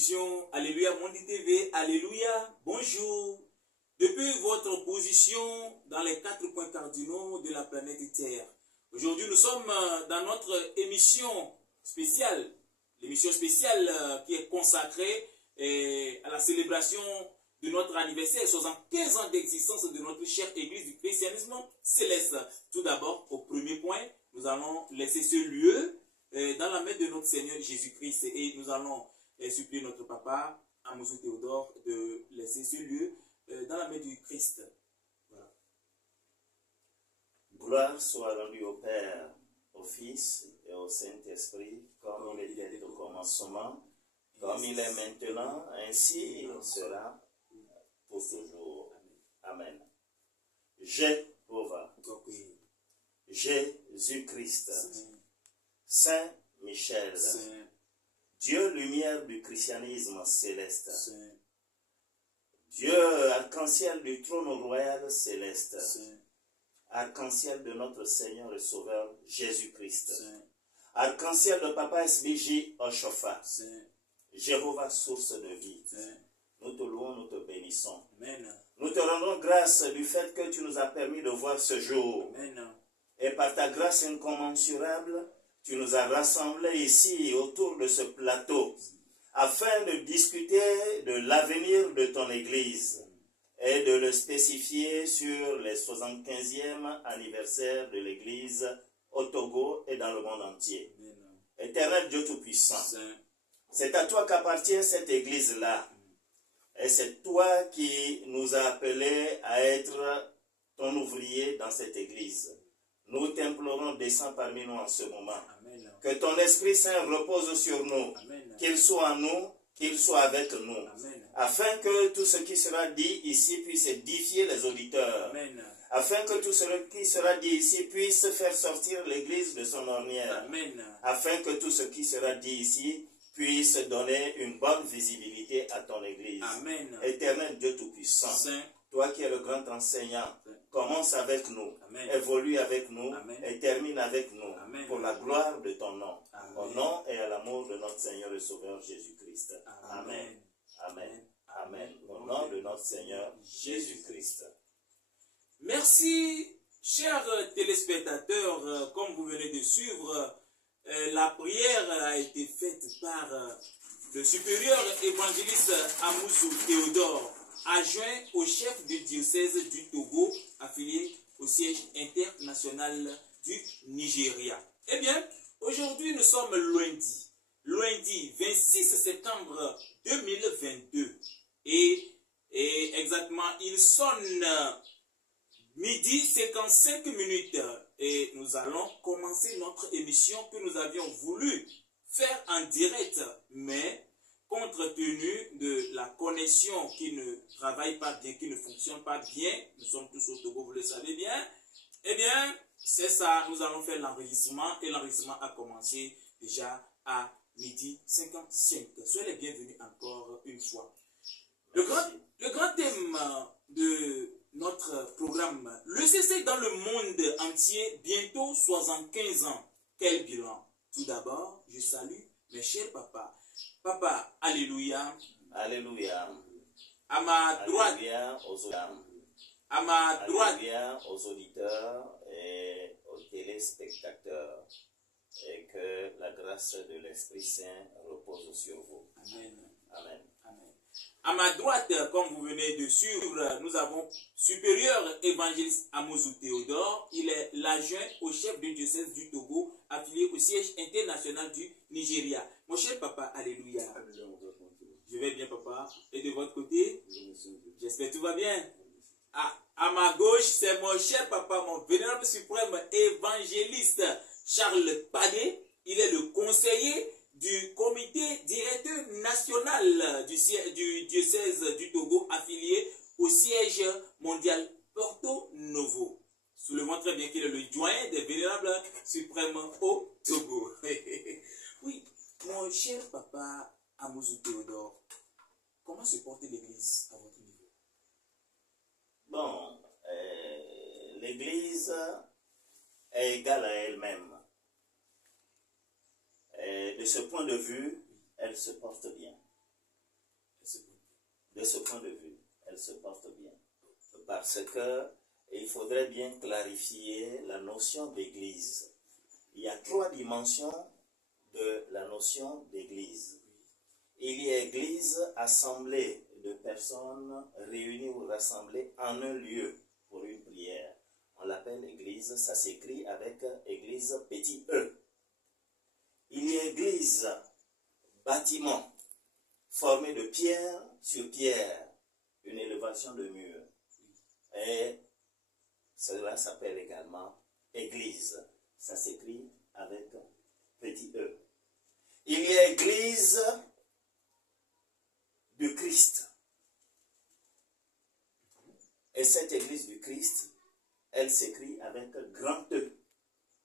télévision, Alléluia, Mondi TV, Alléluia, bonjour. Depuis votre position dans les 4 points cardinaux de la planète Terre. Aujourd'hui, nous sommes dans notre émission spéciale, l'émission spéciale qui est consacrée à la célébration de notre anniversaire, 75 ans d'existence de notre chère Église du christianisme céleste. Tout d'abord, au premier point, nous allons laisser ce lieu dans la main de notre Seigneur Jésus-Christ et nous allons supplier notre papa, Amouzou Théodore, de laisser ce lieu dans la main du Christ. Voilà. Gloire soit rendue au Père, au Fils et au Saint-Esprit, comme il était au commencement, comme il est maintenant, ainsi il sera pour toujours. Amen. Jéhovah, Jésus-Christ, Saint Michel, Dieu lumière du christianisme céleste, Dieu arc-en-ciel du trône royal céleste, arc-en-ciel de notre Seigneur et Sauveur Jésus-Christ, arc-en-ciel de Papa SBJ Oshofa, Jéhovah source de vie, nous te louons, nous te bénissons. Amen. Nous te rendons grâce du fait que tu nous as permis de voir ce jour. Amen. Et par ta grâce incommensurable, tu nous as rassemblés ici autour de ce plateau afin de discuter de l'avenir de ton Église et de le spécifier sur les 75e anniversaire de l'Église au Togo et dans le monde entier. Amen. Éternel Dieu Tout-Puissant, c'est à toi qu'appartient cette Église-là. Et c'est toi qui nous as appelés à être ton ouvrier dans cette Église. Nous t'implorons, descends parmi nous en ce moment. Amen. Que ton Esprit Saint repose sur nous. Amen. Qu'il soit en nous, qu'il soit avec nous. Amen. Afin que tout ce qui sera dit ici puisse édifier les auditeurs. Amen. Afin que tout ce qui sera dit ici puisse faire sortir l'Église de son ornière. Amen. Afin que tout ce qui sera dit ici puisse donner une bonne visibilité à ton Église. Amen. Éternel Dieu Tout-Puissant, Saint. toi qui es le grand enseignant, commence avec nous, Amen. évolue avec nous Amen. et termine avec nous Amen. pour la gloire de ton nom. Amen. Au nom et à l'amour de notre Seigneur et Sauveur Jésus-Christ. Amen. Amen. Amen. Au nom de notre Seigneur Jésus-Christ. Merci, chers téléspectateurs, comme vous venez de suivre, la prière a été faite par le supérieur évangéliste Amouzou Théodore, adjoint au chef du diocèse du Togo, affilié au siège international du Nigeria. Eh bien, aujourd'hui nous sommes lundi 26 septembre 2022 et exactement il sonne midi 55 minutes et nous allons commencer notre émission que nous avions voulu faire en direct, mais compte tenu de la connexion qui ne travaille pas bien, qui ne fonctionne pas bien, nous sommes tous au Togo, vous le savez bien, eh bien, c'est ça, nous allons faire l'enregistrement et l'enregistrement a commencé déjà à midi 55. Soyez les bienvenus encore une fois. Le grand thème de notre programme, le CC dans le monde entier, bientôt 75 ans. Quel bilan? Tout d'abord, je salue mes chers papas. Papa, alléluia. Alléluia. À ma droite. Alléluia aux auditeurs. À ma droite. Alléluia aux auditeurs et aux téléspectateurs. Et que la grâce de l'Esprit Saint repose sur vous. Amen. Amen. Amen. À ma droite, comme vous venez de suivre, nous avons supérieur évangéliste Amouzou Théodore. Il est l'adjoint au chef du diocèse du Togo, affilié au siège international du Nigeria. Mon cher papa, alléluia. Je vais bien, papa. Et de votre côté? J'espère que tout va bien. À ma gauche, c'est mon cher papa, mon vénérable suprême évangéliste Charles Padé. Il est le conseiller du comité directeur national du diocèse du Togo affilié au siège mondial Porto Novo. Soulevons très bien qu'il est le doyen des vénérables suprêmes au Togo. Oui, mon cher papa Amouzou Théodore, comment se porte l'Église à votre niveau? Bon, l'Église est égale à elle-même. De ce point de vue, elle se porte bien. de ce point de vue, elle se porte bien. Parce que il faudrait bien clarifier la notion d'église. Il y a 3 dimensions de la notion d'église. Il y a église, assemblée de personnes réunies ou rassemblées en un lieu pour une prière. On l'appelle église, ça s'écrit avec église petit e. Il y a église, bâtiment, formé de pierre sur pierre, une élévation de mur. Et cela s'appelle également église. Ça s'écrit avec petit e. Il y a église du Christ. Et cette église du Christ, elle s'écrit avec grand E.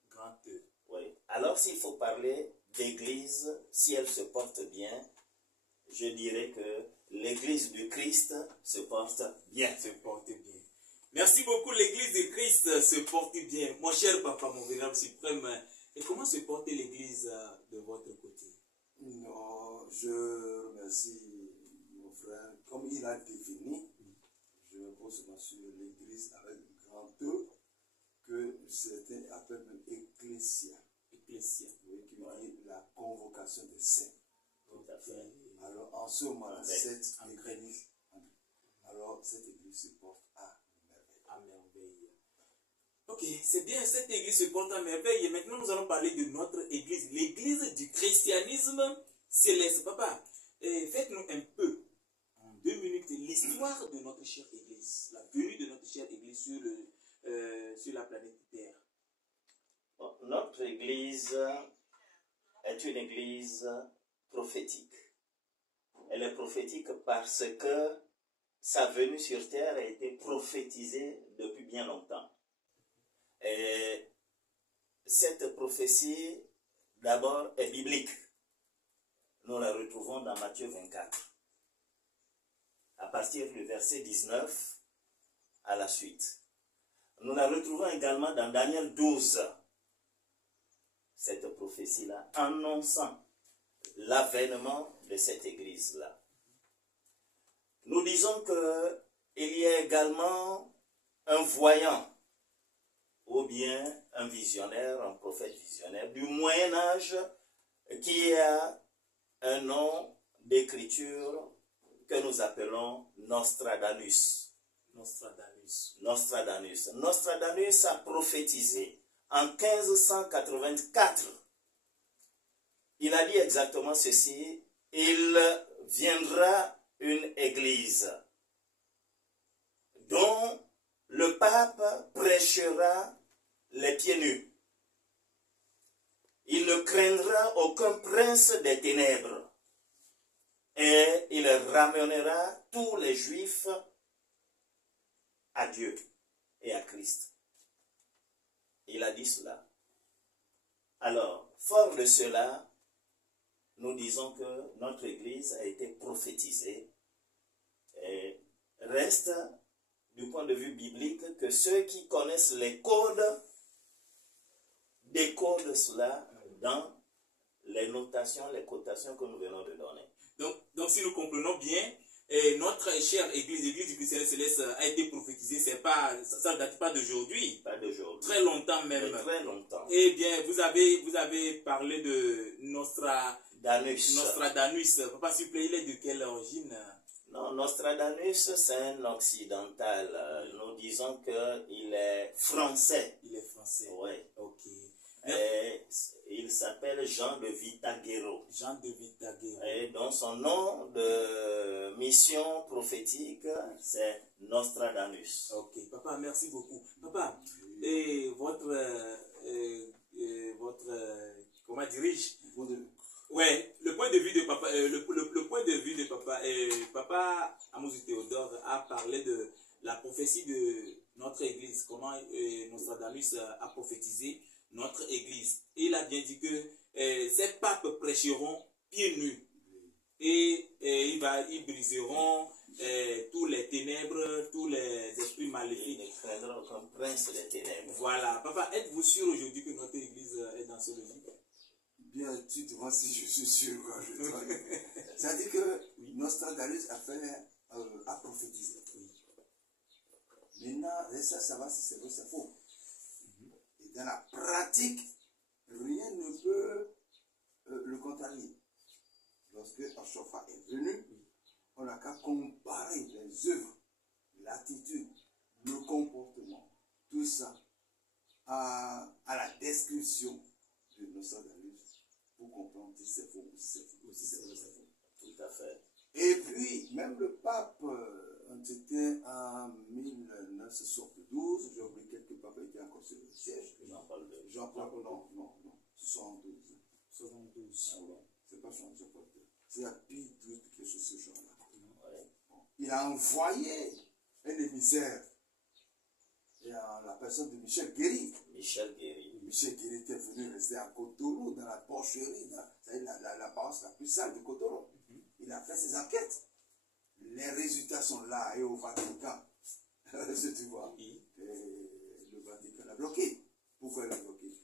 Grand E. Oui. Alors s'il faut parler d'église, si elle se porte bien, je dirais que l'église du Christ se porte bien. Se porte bien. Merci beaucoup, l'église de Christ se porte bien. Mon cher papa, mon vénérable suprême, et comment se porte l'église de votre côté? Non, je remercie mon frère. Comme il a défini, je me pose sur l'église avec grand E, que certains appellent même ecclésia. Ecclésia. Oui, qui veut dire la convocation des saints. Tout à fait. Alors, en ce moment-là, cette Amen. église se porte à merveille. À merveille. Ok, c'est bien, cette église se porte à merveille. Et maintenant, nous allons parler de notre église, l'église du christianisme céleste. Papa, faites-nous un peu, en 2 minutes, l'histoire de notre chère église, la venue de notre chère église sur la planète Terre. Bon, notre église est une église prophétique. Elle est prophétique parce que sa venue sur terre a été prophétisée depuis bien longtemps. Et cette prophétie, d'abord, est biblique. Nous la retrouvons dans Matthieu 24, à partir du verset 19 à la suite. Nous la retrouvons également dans Daniel 12, cette prophétie-là, annonçant l'avènement de cette église-là. Nous disons qu'il y a également un voyant, ou bien un visionnaire, un prophète visionnaire du Moyen-Âge, qui a un nom d'écriture que nous appelons Nostradamus. Nostradamus. Nostradamus. Nostradamus a prophétisé en 1584. Il a dit exactement ceci: il viendra une église dont le pape prêchera les pieds nus. Il ne craindra aucun prince des ténèbres et il ramènera tous les juifs à Dieu et à Christ. Il a dit cela. Alors, fort de cela, nous disons que notre église a été prophétisée. Et reste, du point de vue biblique, que ceux qui connaissent les codes décodent cela dans les notations, les cotations que nous venons de donner. Donc si nous comprenons bien, notre chère église, l'église du christianisme céleste, a été prophétisée, ça ne date pas d'aujourd'hui. Pas d'aujourd'hui. Très longtemps même. Mais très longtemps. Eh bien, vous avez parlé de Nostradamus. Papa, s'il vous plaît, il est de quelle origine? Non, Nostradamus, c'est un occidental. Nous disons qu'il est français. Il est français. Oui. Ok. Et il s'appelle Jean de Vitaguero. Jean de Vitaguero. Et donc son nom de mission prophétique, c'est Nostradamus. Ok, papa, merci beaucoup. Papa, et votre comment dirais-je? Ouais, le point de vue de papa, le point de vue de papa, papa Amouzou Théodore a parlé de la prophétie de notre église, comment Nostradamus a prophétisé notre église. Et il a bien dit que ces papes prêcheront pieds nus et ils briseront tous les ténèbres, tous les esprits maléfiques. Il ne craindra aucun prince des ténèbres. Voilà. Papa, êtes-vous sûr aujourd'hui que notre église est dans ce logique? Bien, tu te vois si je suis sûr. C'est-à-dire que Nostradamus a fait a prophétisé. Maintenant, reste à savoir si c'est vrai ou c'est faux. Et dans la pratique, rien ne peut le contrarier. Lorsque Oshofa est venu, on n'a qu'à comparer les œuvres, l'attitude, le comportement, tout ça à la description de Nostradamus pour comprendre si c'est faux ou si c'est vrai ou c'est faux. Tout à fait. Et puis, même le pape, c'était en 1972, j'ai oublié quelques papes étaient encore sur le siège. Jean-Paul II. Jean-Paul, non, 72. 72. Ah ouais, c'est pas Jean-Paul II. C'est à Pie XII, quelque chose de ce genre-là. Ouais. Bon. Il a envoyé un émissaire, et la personne de Michel Guéry. Michel Guéry. Michel Guéry était venu rester à Cotonou, dans la porcherie, la paroisse la plus sale de Cotonou. Il a fait ses enquêtes. Les résultats sont là et au Vatican. Tu vois. Oui. Et le Vatican l'a bloqué. Pourquoi il l'a bloqué?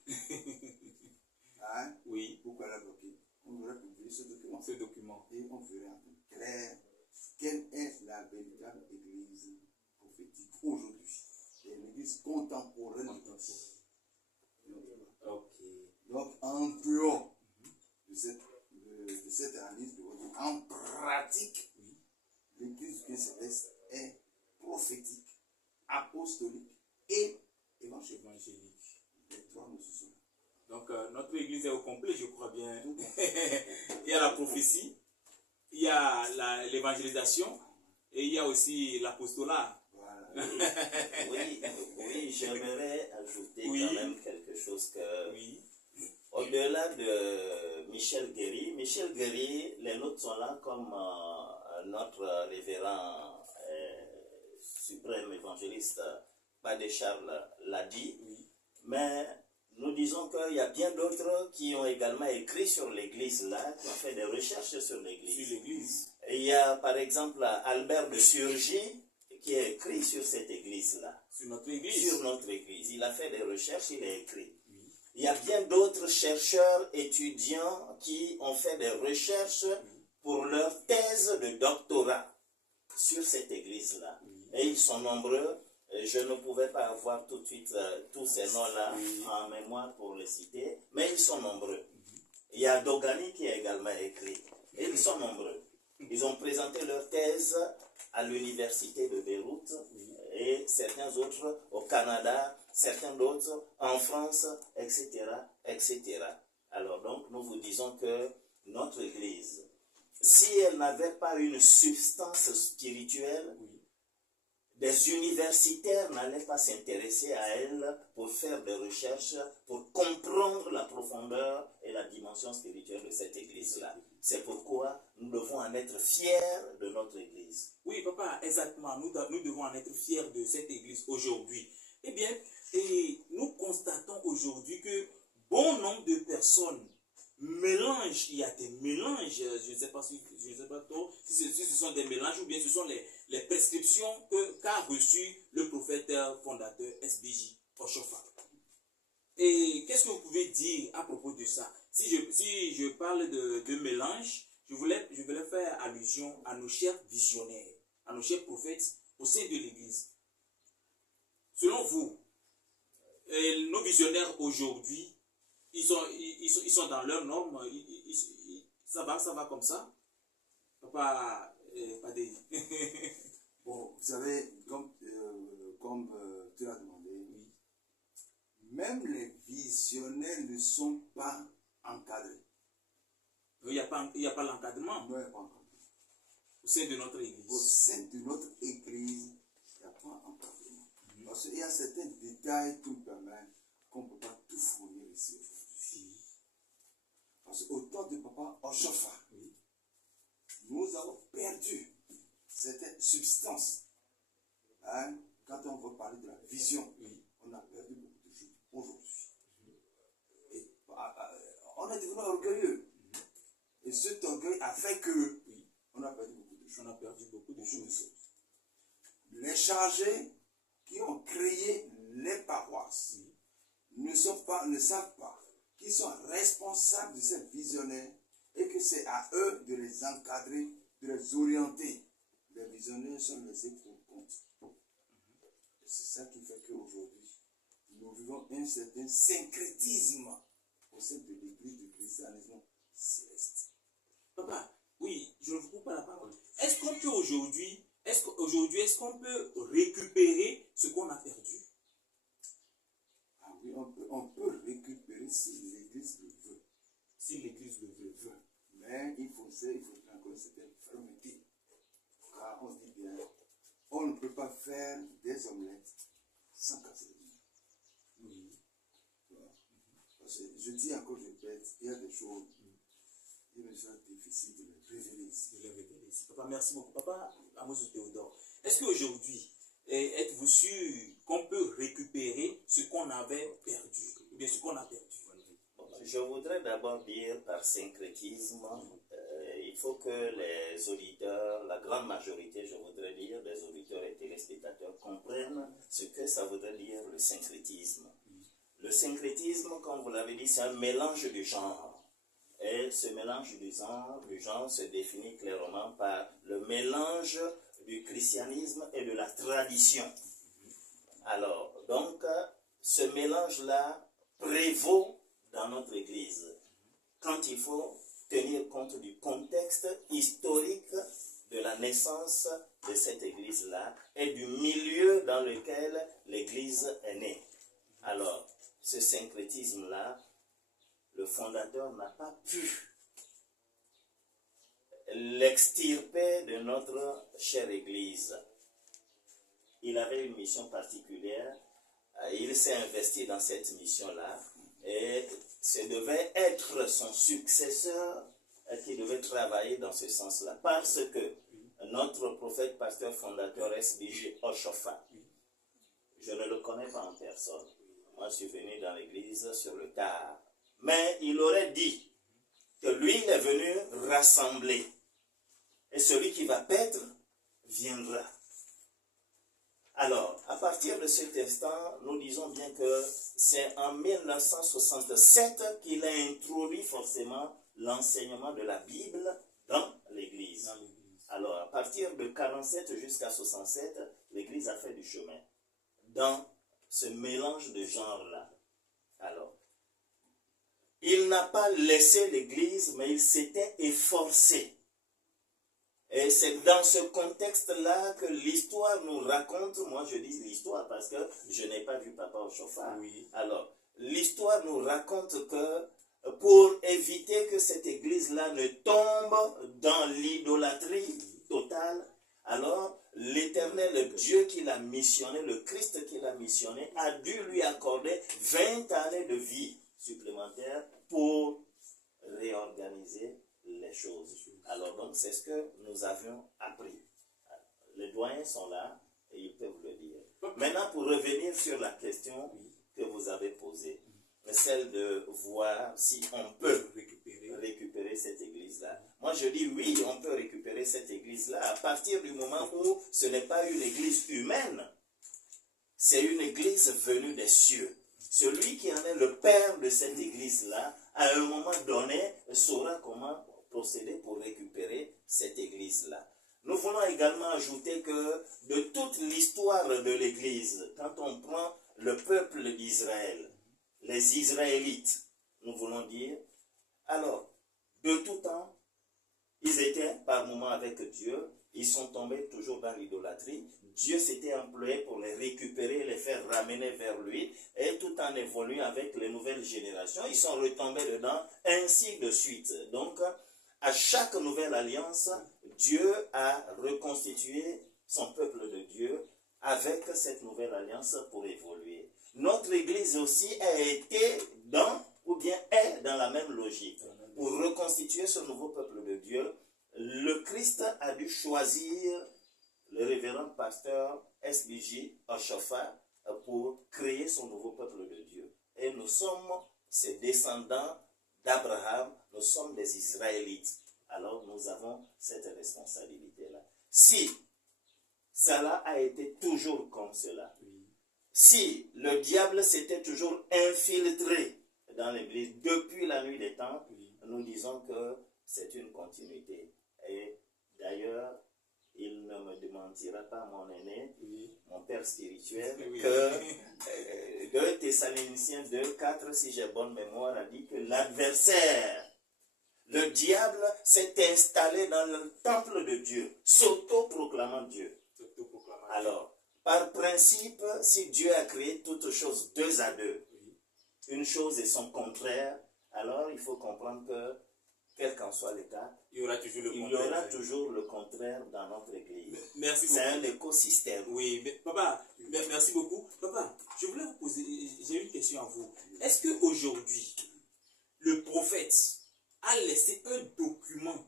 Hein? Oui. Pourquoi il l'a bloqué? On aurait publié ce document. Ce document. Et on verrait en clair quelle est la véritable église prophétique aujourd'hui. C'est l'église contemporaine. Ok. Donc, en dehors de cette analyse, en pratique, l'église du céleste est prophétique, apostolique et évangélique. Les trois nous sont là. Donc, notre église est au complet, je crois bien. Il y a la prophétie, il y a l'évangélisation et il y a aussi l'apostolat. Voilà. Oui, j'aimerais ajouter Oui. quand même quelque chose que, Oui. au-delà de Michel Guéry, les nôtres sont là comme notre révérend suprême évangéliste Padre Charles l'a dit, mais nous disons qu'il y a bien d'autres qui ont également écrit sur l'église là, qui ont fait des recherches sur l'église. Sur l'église. Et il y a par exemple Albert de Surgy qui a écrit sur cette église-là. Sur notre église. Sur notre église. Il a fait des recherches, il a écrit. Il y a bien d'autres chercheurs, étudiants qui ont fait des recherches pour leur thèse de doctorat sur cette église-là. Et ils sont nombreux. Je ne pouvais pas avoir tout de suite tous ces noms-là en mémoire pour les citer, mais ils sont nombreux. Il y a Dogani qui a également écrit. Et ils sont nombreux. Ils ont présenté leur thèse à l'université de Beyrouth et certains autres au Canada, certains d'autres en France, etc., etc. Alors donc, nous vous disons que notre Église, si elle n'avait pas une substance spirituelle, des universitaires n'allaient pas s'intéresser à elle pour faire des recherches, pour comprendre la profondeur et la dimension spirituelle de cette Église-là. C'est pourquoi nous devons en être fiers de notre Église. Oui, papa, exactement. Nous devons en être fiers de cette église aujourd'hui. Eh bien, et nous constatons aujourd'hui que bon nombre de personnes mélangent, il y a des mélanges, je ne sais pas trop si ce sont des mélanges ou bien ce sont les prescriptions qu'a reçues le prophète fondateur SBJ Oshofa. Et qu'est-ce que vous pouvez dire à propos de ça? Si je parle de mélange, je voulais faire allusion à nos chers visionnaires, à nos chers prophètes au sein de l'Église. Selon vous, nos visionnaires aujourd'hui, ils sont dans leurs normes, ça va comme ça? Pas des... Bon, vous savez, comme tu l'as demandé, même les visionnaires ne sont pas encadrés. Il n'y a pas l'encadrement Non, il n'y a pas encadré. au sein de notre église. Au sein de notre église, il n'y a pas encadrement. Parce qu'il y a certains détails tout permettent qu'on ne peut pas tout fournir ici aujourd'hui. Parce qu'au temps de Papa Oshofa, nous avons perdu certaines substances. Hein? Quand on veut parler de la vision, on a perdu beaucoup de choses aujourd'hui. Et on est devenu orgueilleux. Et cet orgueil a fait que on a perdu beaucoup de choses. On a perdu beaucoup de choses. Les chargés qui ont créé les paroisses ne savent pas qu'ils sont responsables de ces visionnaires et que c'est à eux de les encadrer, de les orienter. Les visionnaires sont laissés pour compte. Et c'est ça qui fait qu'aujourd'hui, nous vivons un certain syncrétisme au sein de l'église du christianisme céleste. Papa, oui, je ne vous coupe pas la parole. Est-ce qu'on peut aujourd'hui, est-ce qu'on peut récupérer ce qu'on a perdu? Ah oui, on peut récupérer si l'église le veut. Si l'église le veut. Mais il faut encore une certaine fermeté. Car on se dit bien, on ne peut pas faire des omelettes sans casser les œufs. Oui. Voilà. Parce que je dis encore, je répète, il y a des choses, il me sera difficile de les révéler ici. Papa, merci beaucoup. Papa Amos Théodore, est-ce qu'aujourd'hui, êtes-vous sûr qu'on peut récupérer ce qu'on avait perdu, ou bien ce qu'on a perdu? Je voudrais d'abord dire par syncrétisme, il faut que les auditeurs, la grande majorité, je voudrais dire, des auditeurs et téléspectateurs comprennent ce que ça voudrait dire le syncrétisme. Le syncrétisme, comme vous l'avez dit, c'est un mélange de genres. Et ce mélange du genre se définit clairement par le mélange du christianisme et de la tradition. Alors, donc, ce mélange-là prévaut dans notre Église, quand il faut tenir compte du contexte historique de la naissance de cette Église-là et du milieu dans lequel l'Église est née. Alors, ce syncrétisme-là, le fondateur n'a pas pu l'extirper de notre chère Église. Il avait une mission particulière, il s'est investi dans cette mission-là, et ce devait être son successeur qui devait travailler dans ce sens-là. Parce que notre prophète, pasteur, fondateur SBG Oshofa, je ne le connais pas en personne. Moi, je suis venu dans l'église sur le tard. Mais il aurait dit que lui, il est venu rassembler. Et celui qui va paître viendra. Alors, à partir de cet instant, nous disons bien que c'est en 1967 qu'il a introduit forcément l'enseignement de la Bible dans l'Église. Alors, à partir de 1947 jusqu'à 1967, l'Église a fait du chemin dans ce mélange de genres-là. Alors, il n'a pas laissé l'Église, mais il s'était efforcé. Et c'est dans ce contexte-là que l'histoire nous raconte, moi je dis l'histoire parce que je n'ai pas vu Papa Oshofa. Oui. Alors, l'histoire nous raconte que pour éviter que cette église-là ne tombe dans l'idolâtrie totale, alors l'Éternel Dieu qui l'a missionné, le Christ qui l'a missionné, a dû lui accorder 20 années de vie supplémentaire pour réorganiser les choses. Alors donc c'est ce que nous avions appris. Les doyens sont là et ils peuvent le dire. Maintenant pour revenir sur la question que vous avez posée, celle de voir si on peut récupérer cette église-là. Moi je dis oui, on peut récupérer cette église-là à partir du moment où ce n'est pas une église humaine, c'est une église venue des cieux. Celui qui en est le père de cette église-là, à un moment donné, saura comment procéder pour récupérer cette église-là. Nous voulons également ajouter que de toute l'histoire de l'église, quand on prend le peuple d'Israël, les Israélites, nous voulons dire, alors, de tout temps, ils étaient par moments avec Dieu, ils sont tombés toujours dans l'idolâtrie. Dieu s'était employé pour les récupérer, les faire ramener vers lui, et tout en évoluant avec les nouvelles générations, ils sont retombés dedans, ainsi de suite. Donc, à chaque nouvelle alliance, Dieu a reconstitué son peuple de Dieu avec cette nouvelle alliance pour évoluer. Notre Église aussi a été dans, ou bien est dans la même logique. Pour reconstituer ce nouveau peuple de Dieu, le Christ a dû choisir le révérend pasteur SBG Oshofa pour créer son nouveau peuple de Dieu. Et nous sommes ses descendants d'Abraham, nous sommes des Israélites. Alors nous avons cette responsabilité-là. Si cela a été toujours comme cela, si le diable s'était toujours infiltré dans l'Église depuis la nuit des temps, nous disons que c'est une continuité. Et d'ailleurs, il ne me demande mentira pas, mon aîné, Oui. mon père spirituel, Oui. que 2 Thessaloniciens 2:4, si j'ai bonne mémoire, a dit que l'adversaire, le diable, s'est installé dans le temple de Dieu, s'auto-proclamant Dieu. Alors, par principe, si Dieu a créé toutes choses 2 à 2, une chose et son contraire, alors il faut comprendre que, quel qu'en soit le cas, Il y aura toujours le il y contraire. aura toujours le contraire dans notre église. Merci beaucoup. C'est un écosystème. Oui, mais papa, merci beaucoup. Papa, je voulais vous poser, j'ai une question à vous. Est-ce qu'aujourd'hui, le prophète a laissé un document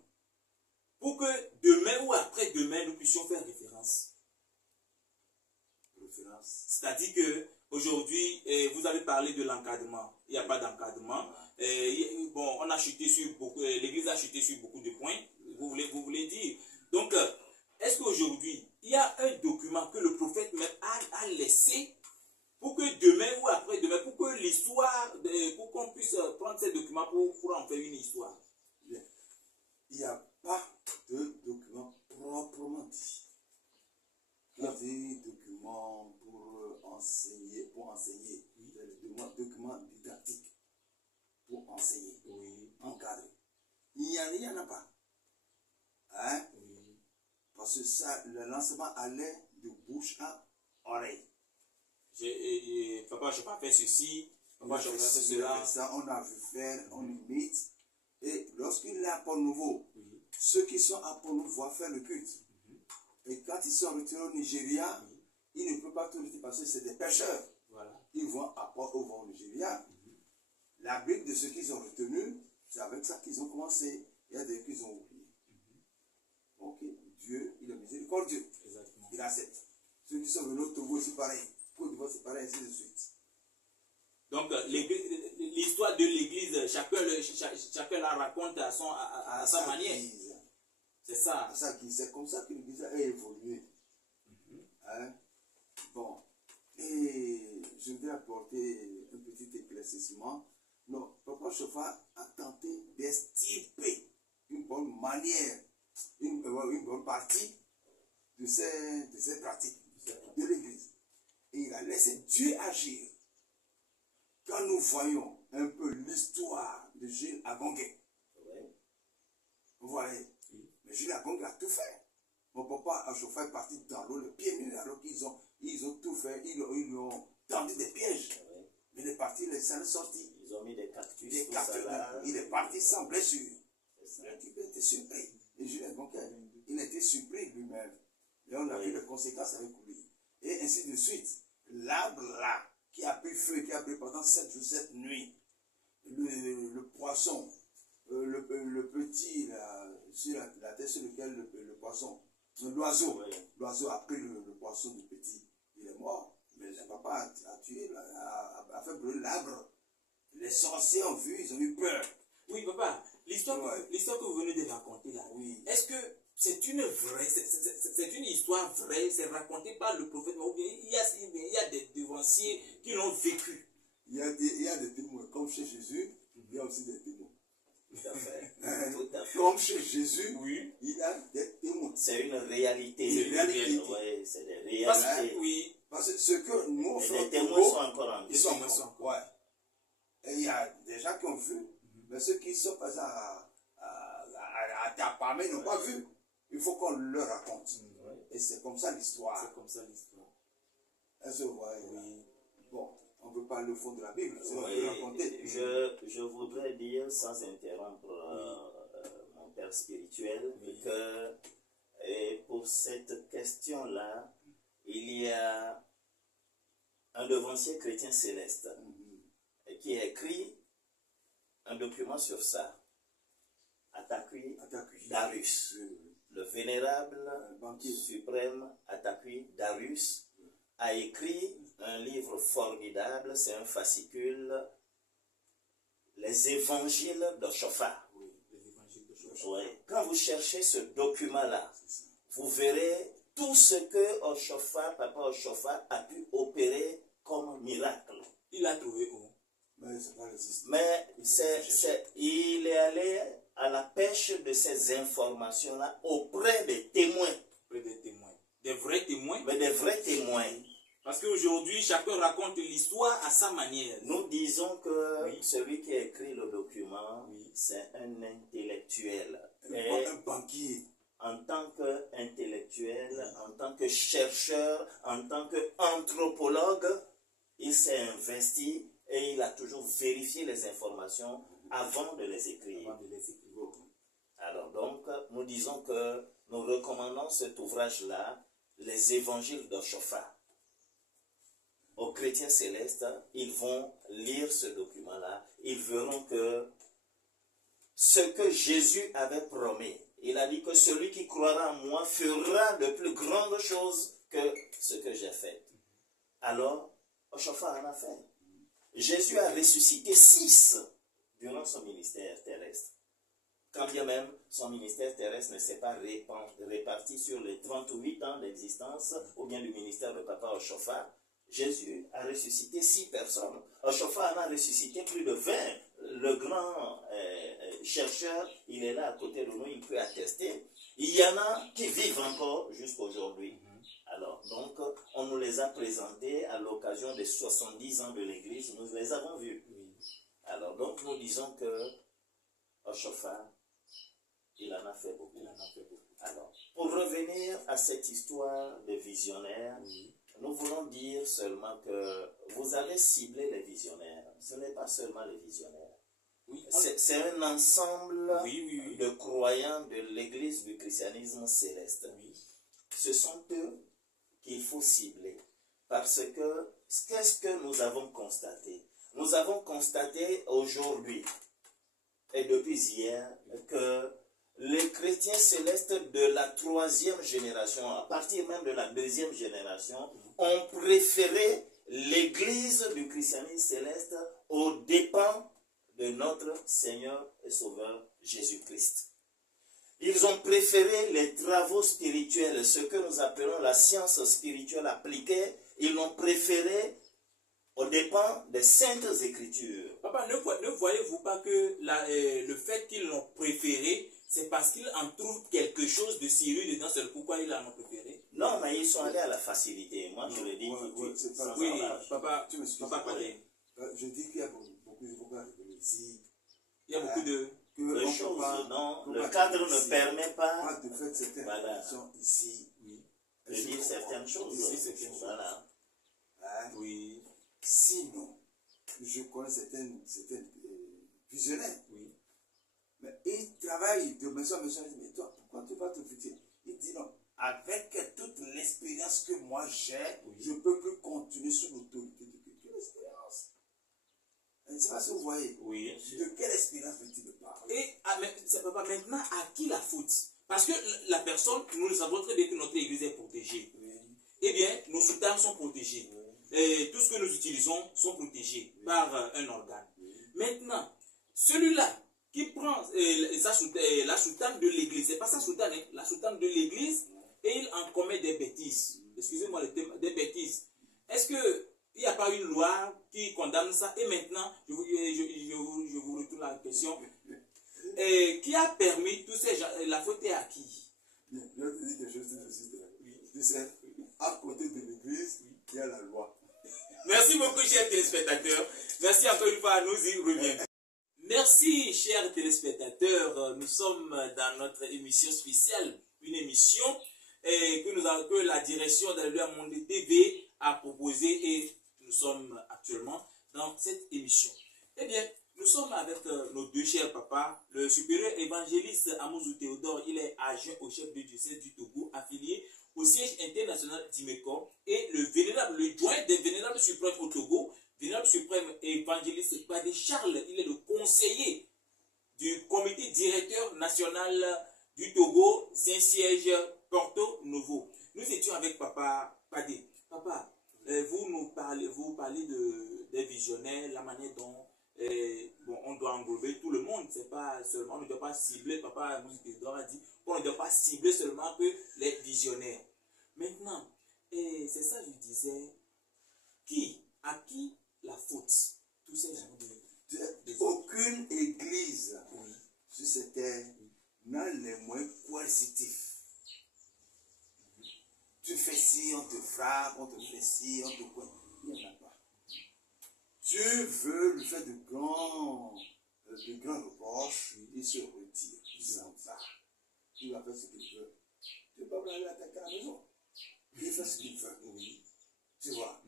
pour que demain ou après-demain, nous puissions faire référence? C'est-à-dire que aujourd'hui, vous avez parlé de l'encadrement. Il n'y a pas d'encadrement. Bon, on a chuté sur beaucoup, l'église a chuté sur beaucoup de points. Vous voulez dire. Donc, est-ce qu'aujourd'hui, il y a un document que le prophète même a laissé pour que demain ou après-demain, pour que l'histoire, pour qu'on puisse prendre ces documents pour en faire une histoire? Bien. Il n'y a pas de document proprement dit. On dit document pour enseigner, document didactique pour enseigner, encadrer. Il n'y en a pas. Hein? Parce que ça, le lancement allait de bouche à oreille. Papa, je vais pas faire ceci. Papa, je vais faire cela. Ça, on a vu faire, on imite. Et lorsqu'il est à Port-Nouveau, ceux qui sont à Port-Nouveau voient faire le culte. Et quand ils sont retenus au Nigeria, ils ne peuvent pas tout lutter parce que c'est des pêcheurs. Voilà. Ils vont au Nigeria. La Bible de ceux qu'ils ont retenus, c'est avec ça qu'ils ont commencé. Il y a des qu'ils ont oublié. Ok, Dieu, il est miséricordieux. Exactement. Il accepte. Ceux qui sont venus au Togo, c'est pareil. Côte d'Ivoire, c'est pareil, ainsi de suite. Donc, l'histoire de l'église, chacun la raconte à sa manière. C'est ça. C'est comme ça que l'église a évolué. Hein? Bon. Et je voudrais apporter un petit éclaircissement. Non, Papa Chauffard a tenté d'extirper une bonne manière, une bonne partie de ces pratiques de l'église. Et il a laissé Dieu agir. Quand nous voyons un peu l'histoire de Gilles Agongué, vous voyez, mais Gilles Agongué a tout fait. Mon papa a chauffé parti dans l'eau, le pied nu, alors qu'ils ont tout fait, ils lui ont tendu des pièges. Mais il est parti, il s'en est sorti. Ils ont mis des cactus. Des cactus, il est parti sans blessure. Il était surpris. Et Gilles Agongué, il était surpris lui-même. Et on a vu les conséquences avec lui. Et ainsi de suite. L'arbre là, qui a pris feu, qui a pris pendant 7 jours, 7 nuits, le poisson, le petit, là, sur la tête sur lequel le poisson, l'oiseau, l'oiseau a pris le poisson du petit, il est mort. Mais le papa a tué, a fait brûler l'arbre. Les sorciers ont vu, ils ont eu peur. Oui, papa, l'histoire que vous venez de raconter là, est-ce que c'est une vraie, c'est une histoire vraie, c'est raconté par le prophète, ou bien il y a des devanciers qui l'ont vécu? Il y a des témoins, comme chez Jésus, il y a aussi des témoins. Tout à fait. Tout à fait. Comme chez Jésus, oui, il y a des témoins. C'est une réalité. C'est une réalité. Oui, c'est des réalités. Oui. Parce que ce que nous on fait, les témoins sont encore en vie. Ils sont encore. Ouais. Et il y a des gens qui ont vu, mais ceux qui sont pas à Tapamé n'ont pas vu. Il faut qu'on leur raconte. Et c'est comme ça l'histoire. C'est comme ça l'histoire. Est-ce que vous voyez? Oui. Bon, on ne peut pas le fond de la Bible, c'est on Oui, peut raconter. je voudrais dire, sans interrompre mon père spirituel, que pour cette question-là, il y a un devancier chrétien céleste qui a écrit un document sur ça. Atakui Darius, le vénérable suprême Atakui Darius, a écrit un livre formidable, c'est un fascicule, les évangiles de Chauffard. Ouais. Quand vous cherchez ce document-là, vous verrez tout ce que Papa Ochofa a pu opérer comme miracle. Il l'a trouvé où? Mais il est allé à la pêche de ces informations-là auprès des témoins. Auprès des témoins. Des témoin. Parce qu'aujourd'hui, chacun raconte l'histoire à sa manière. Nous disons que Oui. celui qui a écrit le document, Oui. c'est un intellectuel. Un, Et un banquier. en tant qu'intellectuel, en tant que chercheur, en tant qu'anthropologue, il s'est investi et il a toujours vérifié les informations avant de les écrire. Avant de les écrire. Alors donc, nous disons que nous recommandons cet ouvrage-là, les évangiles d'Ochofa. Aux chrétiens célestes, ils vont lire ce document-là, ils verront que ce que Jésus avait promis, il a dit que celui qui croira en moi fera de plus grandes choses que ce que j'ai fait. Alors, Ochofa en a fait. Jésus a ressuscité 6 durant son ministère terrestre. Quand bien même son ministère terrestre ne s'est pas réparti sur les 38 ans d'existence ou bien du ministère de Papa Ochofa, Jésus a ressuscité 6 personnes. Ochofa en a ressuscité plus de 20. Le grand chercheur, il est là à côté de nous, il peut attester. Il y en a qui vivent encore jusqu'à aujourd'hui. Alors, donc, on nous les a présentés à l'occasion des 70 ans de l'Église. Nous les avons vus. Alors, donc, nous disons que Ochofa, il en a fait beaucoup. Alors, pour revenir à cette histoire de visionnaires, nous voulons dire seulement que vous avez ciblé les visionnaires. Ce n'est pas seulement les visionnaires. Oui. C'est un ensemble Oui. de croyants de l'Église du christianisme céleste. Oui. Ce sont eux qu'il faut cibler. Parce que, qu'est-ce que nous avons constaté? Nous avons constaté aujourd'hui et depuis hier que les chrétiens célestes de la 3e génération, à partir même de la 2e génération, ont préféré l'Église du christianisme céleste aux dépens de notre Seigneur et Sauveur Jésus-Christ. Ils ont préféré les travaux spirituels, ce que nous appelons la science spirituelle appliquée, ils l'ont préféré aux dépens des saintes écritures. Papa, ne voyez-vous pas que le fait qu'ils l'ont préféré, c'est parce qu'ils en trouvent quelque chose de sérieux dedans, c'est pourquoi ils l'ont préféré? Non, mais ils sont allés à la facilité. Moi, je le dis Oui, papa, Tu m'excuses. Je dis qu'il y a beaucoup de ici. Il y a beaucoup de choses, non. Le cadre ne permet pas de faire certaines réflexions ici. de dire certaines choses. Voilà. Hein? Oui. Sinon, je connais certains visionnaires. Oui. Mais ils travaillent de maison en maison. Ils disent, mais toi, pourquoi tu vas te fixer? Il dit non. Avec toute l'expérience que moi j'ai, je ne peux plus continuer sous l'autorité de Dieu. Quelle expérience? Je ne sais pas si vous voyez. Oui. De quelle expérience veut-il me parler? Et papa, maintenant, à qui la faute? Parce que la personne, nous le savons très bien que notre église est protégée. Oui. Eh bien, nos soutanes sont protégés. Et tout ce que nous utilisons sont protégés par un organe. Maintenant, celui-là qui prend la soutane de l'église, c'est pas sa soutane, hein, la soutane de l'église, et il en commet des bêtises. Excusez-moi le terme, des bêtises. Est-ce qu'il n'y a pas une loi qui condamne ça? Et maintenant, je vous retourne la question. Qui a permis tous ces gens? La faute est à qui? Bien, je vais te dire quelque chose de juste là. Tu sais, à côté de l'église, il y a la loi. Merci beaucoup, chers téléspectateurs. Merci encore une fois à nous y reviendrons. Merci, chers téléspectateurs. Nous sommes dans notre émission spéciale, une émission que la direction d'Alléluia Monde TV a proposée et nous sommes actuellement dans cette émission. Eh bien, nous sommes avec nos deux chers papas, le supérieur évangéliste Amouzou Théodore, il est adjoint au chef de diocèse du Togo, affilié au siège international d'Imeko, et le joint des vénérables suprêmes au Togo, vénérable suprême évangéliste Padé Charles, il est le conseiller du comité directeur national du Togo, Saint-Siège, Porto Novo. Nous étions avec Papa Padé. Papa, vous parlez des visionnaires, la manière dont on doit englober tout le monde. C'est pas seulement, on ne doit pas cibler, Papa Théodore a dit, on ne doit pas cibler seulement que les visionnaires. Maintenant, c'est ça que je disais, à qui la faute? Tous ces gens Aucune église sur cette terre n'a les moyens coercitifs. Tu fais ci, on te frappe, on te fait ci, on te pointe. Il n'y en a pas. Tu veux lui faire de grands reproches, il se retire. Il s'en va. Il va faire ce qu'il veut. Tu ne peux pas aller attaquer à la maison. Il fait ce qu'il veut. Oui. Tu vois.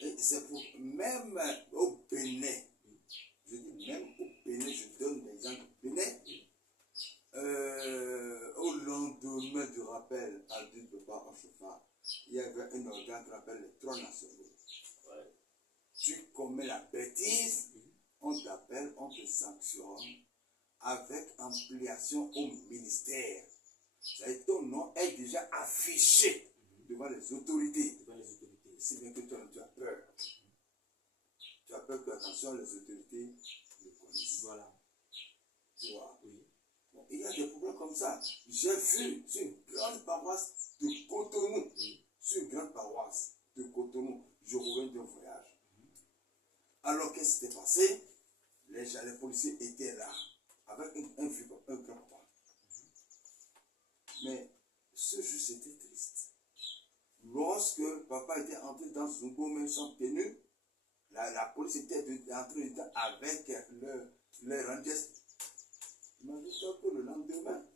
Et c'est pour, même au Bénin, je dis même au Bénin, je donne l'exemple du Bénin, au lendemain du rappel à du papa en chauffard, il y avait un organe qu'on appelle les trois nationaux. Ouais. Tu commets la bêtise, on t'appelle, on te sanctionne avec ampliation au ministère. C'est-à-dire ton nom est déjà affiché devant les autorités. C'est bien que toi, tu as peur. Tu as peur que, attention, les autorités le connaissent. Voilà. Tu vois? Oui. Bon, il y a des problèmes comme ça. J'ai vu sur une grande paroisse de Cotonou. Sur une grande paroisse de Cotonou. Je reviens d'un voyage. Alors, qu'est-ce qui s'était passé? Les policiers étaient là. Avec un grand point. Mais ce jour, c'était triste. Lorsque papa était entré dans un gourmet sans tenue, la police était entrée avec le rangers. Il m'a dit que le lendemain,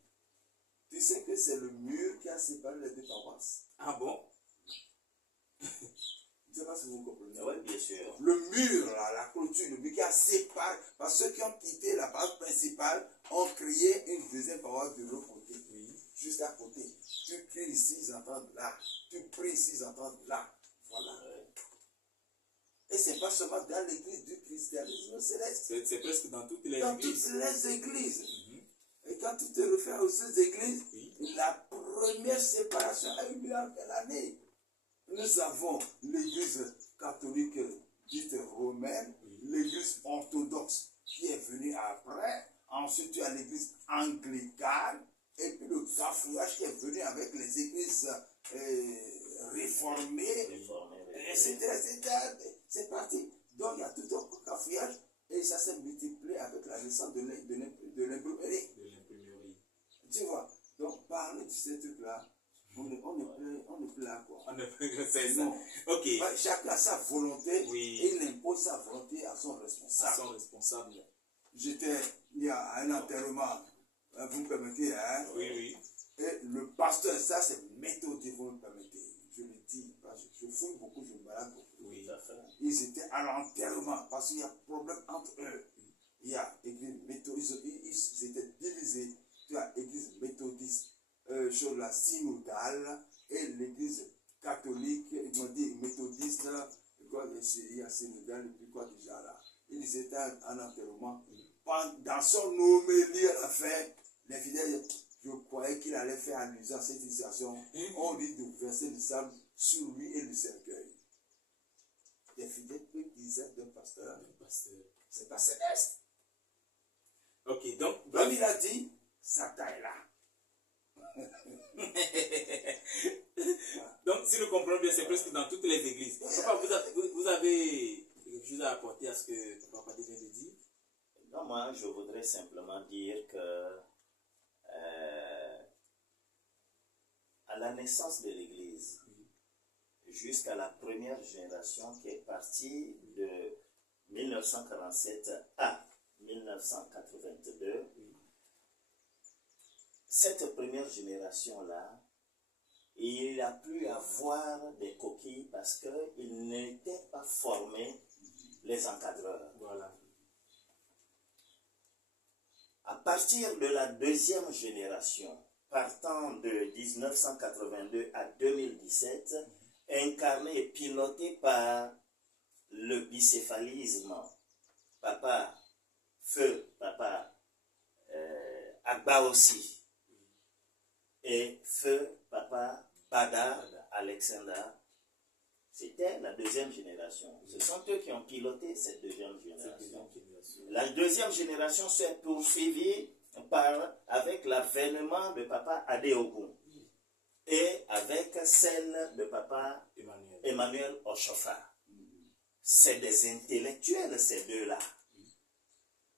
tu sais que c'est le mur qui a séparé les deux paroisses. Ah bon? Je ne sais pas si vous comprenez. Oui, bien sûr. Le mur, là, la clôture, le mur qui a séparé. Parce que ceux qui ont quitté la paroisse principale ont créé une deuxième paroisse de l'autre côté. Oui. Juste à côté. Tu pries ici, ils entendent là. Tu pries ici, ils entendent là. Voilà. Et c'est pas seulement dans l'église du christianisme céleste. C'est presque dans toutes les églises. Dans toutes les églises. Et quand tu te réfères aux autres églises, la première séparation a eu lieu en quelle année? Nous avons l'église catholique dite romaine, l'église orthodoxe qui est venue après. Ensuite, tu as l'église anglicane. Et puis le cafouillage qui est venu avec les églises réformées, c'est parti. Donc il y a tout un cafouillage et ça s'est multiplié avec la naissance de l'imprimerie. Tu vois, donc parler de ces trucs-là, on n'est plus là quoi. C'est ça. Ok. Chacun a sa volonté et il impose sa volonté à son responsable. Il y a un enterrement. Vous me permettez, hein? Oui, oui. Et le pasteur, ça c'est méthodique, vous me permettez. Je le dis, parce que je fouille beaucoup, je me balade beaucoup. Oui. Ils étaient à l'enterrement parce qu'il y a problème entre eux. Il y a l'église méthodiste, ils étaient divisés. Tu as l'église méthodiste sur la synodale et l'église catholique, ils ont dit méthodiste, il y a synodale et puis quoi déjà là. Ils étaient en enterrement. Dans son homélie à la fin, les fidèles, je croyais qu'il allait faire allusion à cette situation. On lui de verser du sable sur lui et le cercueil. Les fidèles disaient d'un pasteur, c'est pas céleste. Ok, donc. Comme il a dit, Satan est là. Donc, si nous comprenons bien, c'est presque dans toutes les églises. Papa, vous avez quelque chose à apporter à ce que Papa vient de dire? Non, moi, je voudrais simplement dire que à la naissance de l'Église, jusqu'à la première génération qui est partie de 1947 à 1982, cette première génération-là, il a pu avoir des coquilles parce qu'ils n'étaient pas formés, les encadreurs. Voilà. À partir de la deuxième génération, partant de 1982 à 2017, incarné et piloté par le bicéphalisme, Feu Papa Agba aussi, et Feu Papa Bada Alexander, c'était la deuxième génération. Ce sont eux qui ont piloté cette deuxième génération. La deuxième génération s'est poursuivie avec l'avènement de Papa Adéogun et avec celle de Papa Emmanuel Oshofa. C'est des intellectuels, ces deux-là.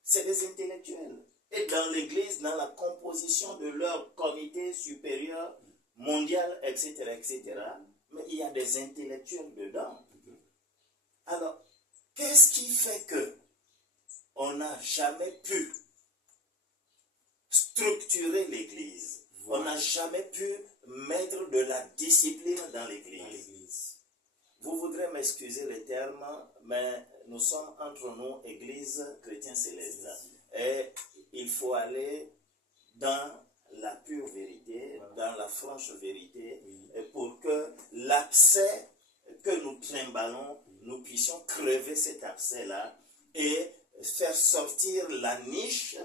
C'est des intellectuels. Et dans l'église, dans la composition de leur comité supérieur, mondiale, etc., etc. Mais il y a des intellectuels dedans. Alors, qu'est-ce qui fait que on n'a jamais pu structurer l'Église? On n'a jamais pu mettre de la discipline dans l'Église. Vous voudrez m'excuser le terme, mais nous sommes entre nous, Église chrétien céleste. Et il faut aller dans la pure vérité, dans la franche vérité, et pour que l'abcès que nous trimballons, nous puissions crever cet abcès-là et faire sortir la niche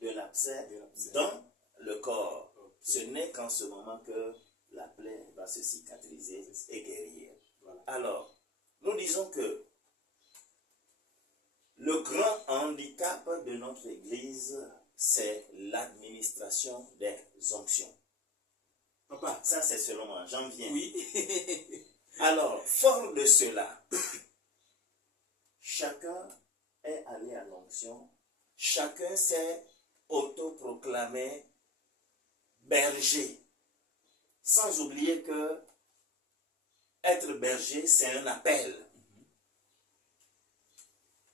de l'abcès dans le corps. Ce n'est qu'en ce moment que la plaie va se cicatriser et guérir. Alors, nous disons que le grand handicap de notre Église, c'est l'administration des onctions. Papa. Ça, c'est selon moi. J'en viens. Oui. Alors, fort de cela, chacun est allé à l'onction. Chacun s'est autoproclamé berger. Sans oublier que être berger, c'est un appel.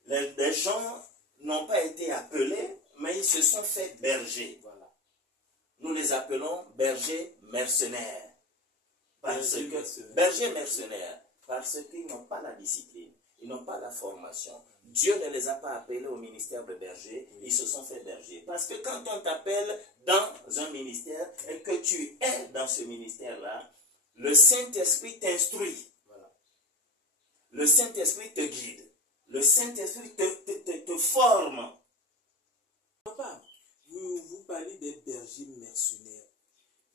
Les gens n'ont pas été appelés, mais ils se sont fait bergers. Voilà. Nous les appelons bergers mercenaires. Bergers mercenaires. Parce qu'ils n'ont pas la discipline, ils n'ont pas la formation. Dieu ne les a pas appelés au ministère de berger, ils se sont fait bergers. Parce que quand on t'appelle dans un ministère et que tu es dans ce ministère-là, le Saint-Esprit t'instruit. Voilà. Le Saint-Esprit te guide. Le Saint-Esprit te forme. Papa, vous parlez des bergers mercenaires.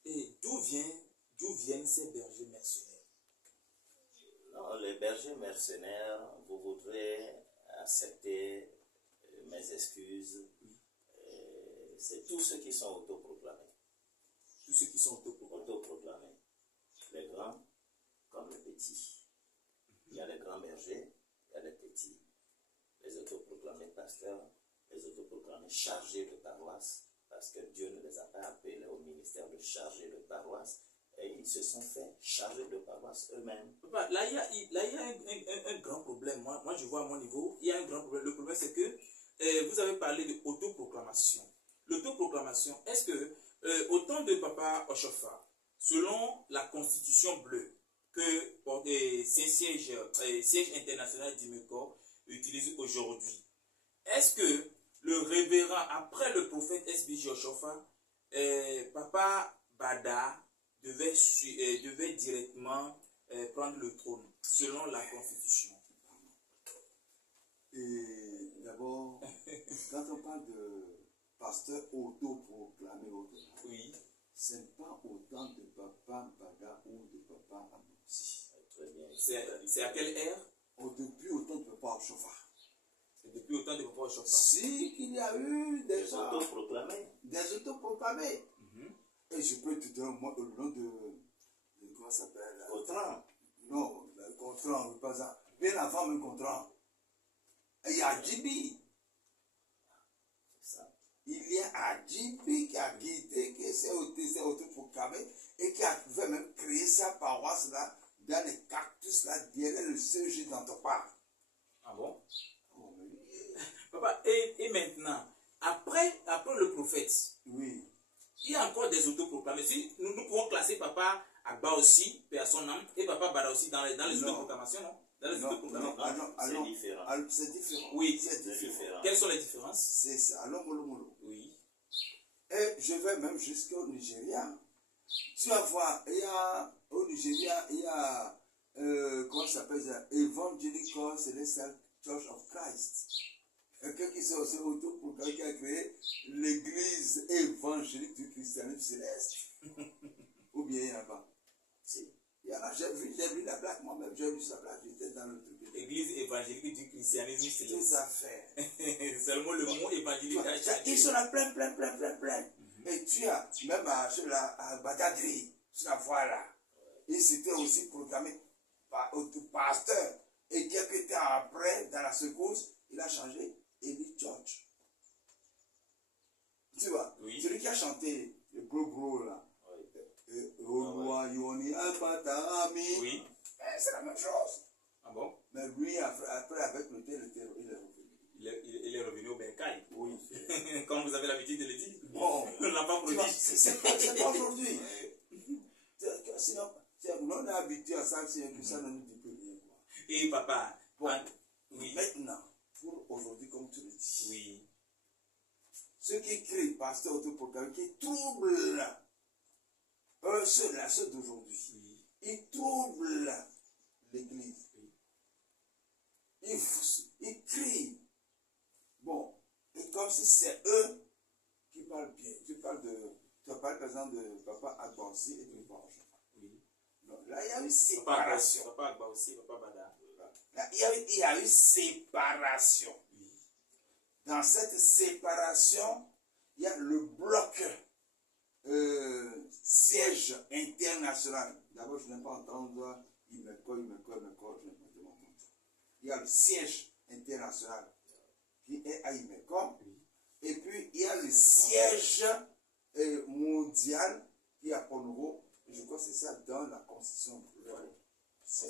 Et d'où viennent ces bergers mercenaires? Non, les bergers mercenaires, vous voudrez accepter mes excuses. C'est tous ceux qui sont autoproclamés. Tous ceux qui sont autoproclamés. Les grands comme les petits. Il y a les grands bergers, il y a les petits. Les autoproclamés pasteurs, les autoproclamés chargés de paroisse, parce que Dieu ne les a pas appelés au ministère de chargés de paroisse, et ils se sont fait charger de paroisse eux-mêmes. Là, il y a un grand problème. Moi, je vois à mon niveau, il y a un grand problème. Le problème, c'est que vous avez parlé de autoproclamation. L'autoproclamation, est-ce que, au temps de Papa Oshofa, selon la constitution bleue que ces sièges international d'Imeko utilisent aujourd'hui, est-ce que le révérend, après le prophète SBJ Oshofa, Papa Bada devait directement prendre le trône, selon la constitution? Et d'abord, quand on parle de pasteur autoproclamé, oui, ce n'est pas autant de Papa Bada ou de Papa Abouti. Très bien. C'est à quelle ère? Depuis autant de Papa Oshofa. C'est depuis autant de Papa Oshofa. Si qu'il y a eu des autoproclamés. Des autoproclamés. Et je peux te donner moi le nom de comment ça s'appelle? Contrant. Non, le Contrant, pas ça. Bien avant même Contrant. Il y a Djibi. Il y a Adjibi qui a guidé, qui s'est autoproclamé et qui a même créé sa paroisse là, dans les cactus là, derrière le CEG d'Antopa. Ah bon? Oh, oui. Papa, et maintenant, après le prophète, Oui. il y a encore des autoproclamés. Si nous pouvons classer Papa Agba aussi, paix à son âme, et Papa Bada aussi dans les autoproclamations, non? Dans les autoproclamations. C'est différent. C'est différent. Oui, c'est différent. Quelles sont les différences? C'est ça. Alors, oui. Et je vais même jusqu'au Nigeria. Tu vas voir, au Nigeria, il y a, comment ça s'appelle ça? Evangelical Celestial Church of Christ. Quelqu'un qui s'est aussi autoproclamé, qui a créé l'église évangélique du christianisme céleste. Ou bien il n'y en a pas? Si. Il y en a, j'ai vu la plaque moi-même, j'ai vu sa plaque, j'étais dans le truc. L'église évangélique du christianisme céleste. Tout à fait. Seulement le mot évangélique a changé. Ils sont là plein. Et tu as, même à Badadri, tu vas voir là, il s'était aussi proclamé pasteur. Et quelques temps après, dans la secousse, il a changé Eli George. Tu vois, oui. Celui qui a chanté le gros là. Oluwayoni Alpatarami. Oui. C'est la même chose. Ah bon? Mais lui, après avec le thé, il est revenu. Il est revenu au Benkai. Oui. Comme vous avez l'habitude de le dire. Bon. L'enfant Tu vois, prodige. c'est pas aujourd'hui. Sinon, on est habitué à ça, c'est que ça ne nous dit plus rien. Quoi. Et papa. Bon, Oui. maintenant, pour aujourd'hui, comme tu le dis, Oui. ceux qui crient, pasteur autoproclamé, qui troublent ceux d'aujourd'hui, Oui. ils troublent l'église. Oui. Ils crient. Bon, et comme si c'est eux qui parlent bien. Tu parles par exemple de papa Agbansi et de papa Oshapa. Oui. Donc là, il y a une Papa séparation. Papa Agba aussi, papa Bada. Là, il y a une séparation. Oui. Dans cette séparation, il y a le bloc siège international. D'abord, je n'ai pas entendre il me colle, je n'ai pas demandé. Il y a le siège international qui est à Imekom. Et puis, il y a le siège mondial qui est à Port-Nouveau. Je crois que c'est ça dans la Constitution.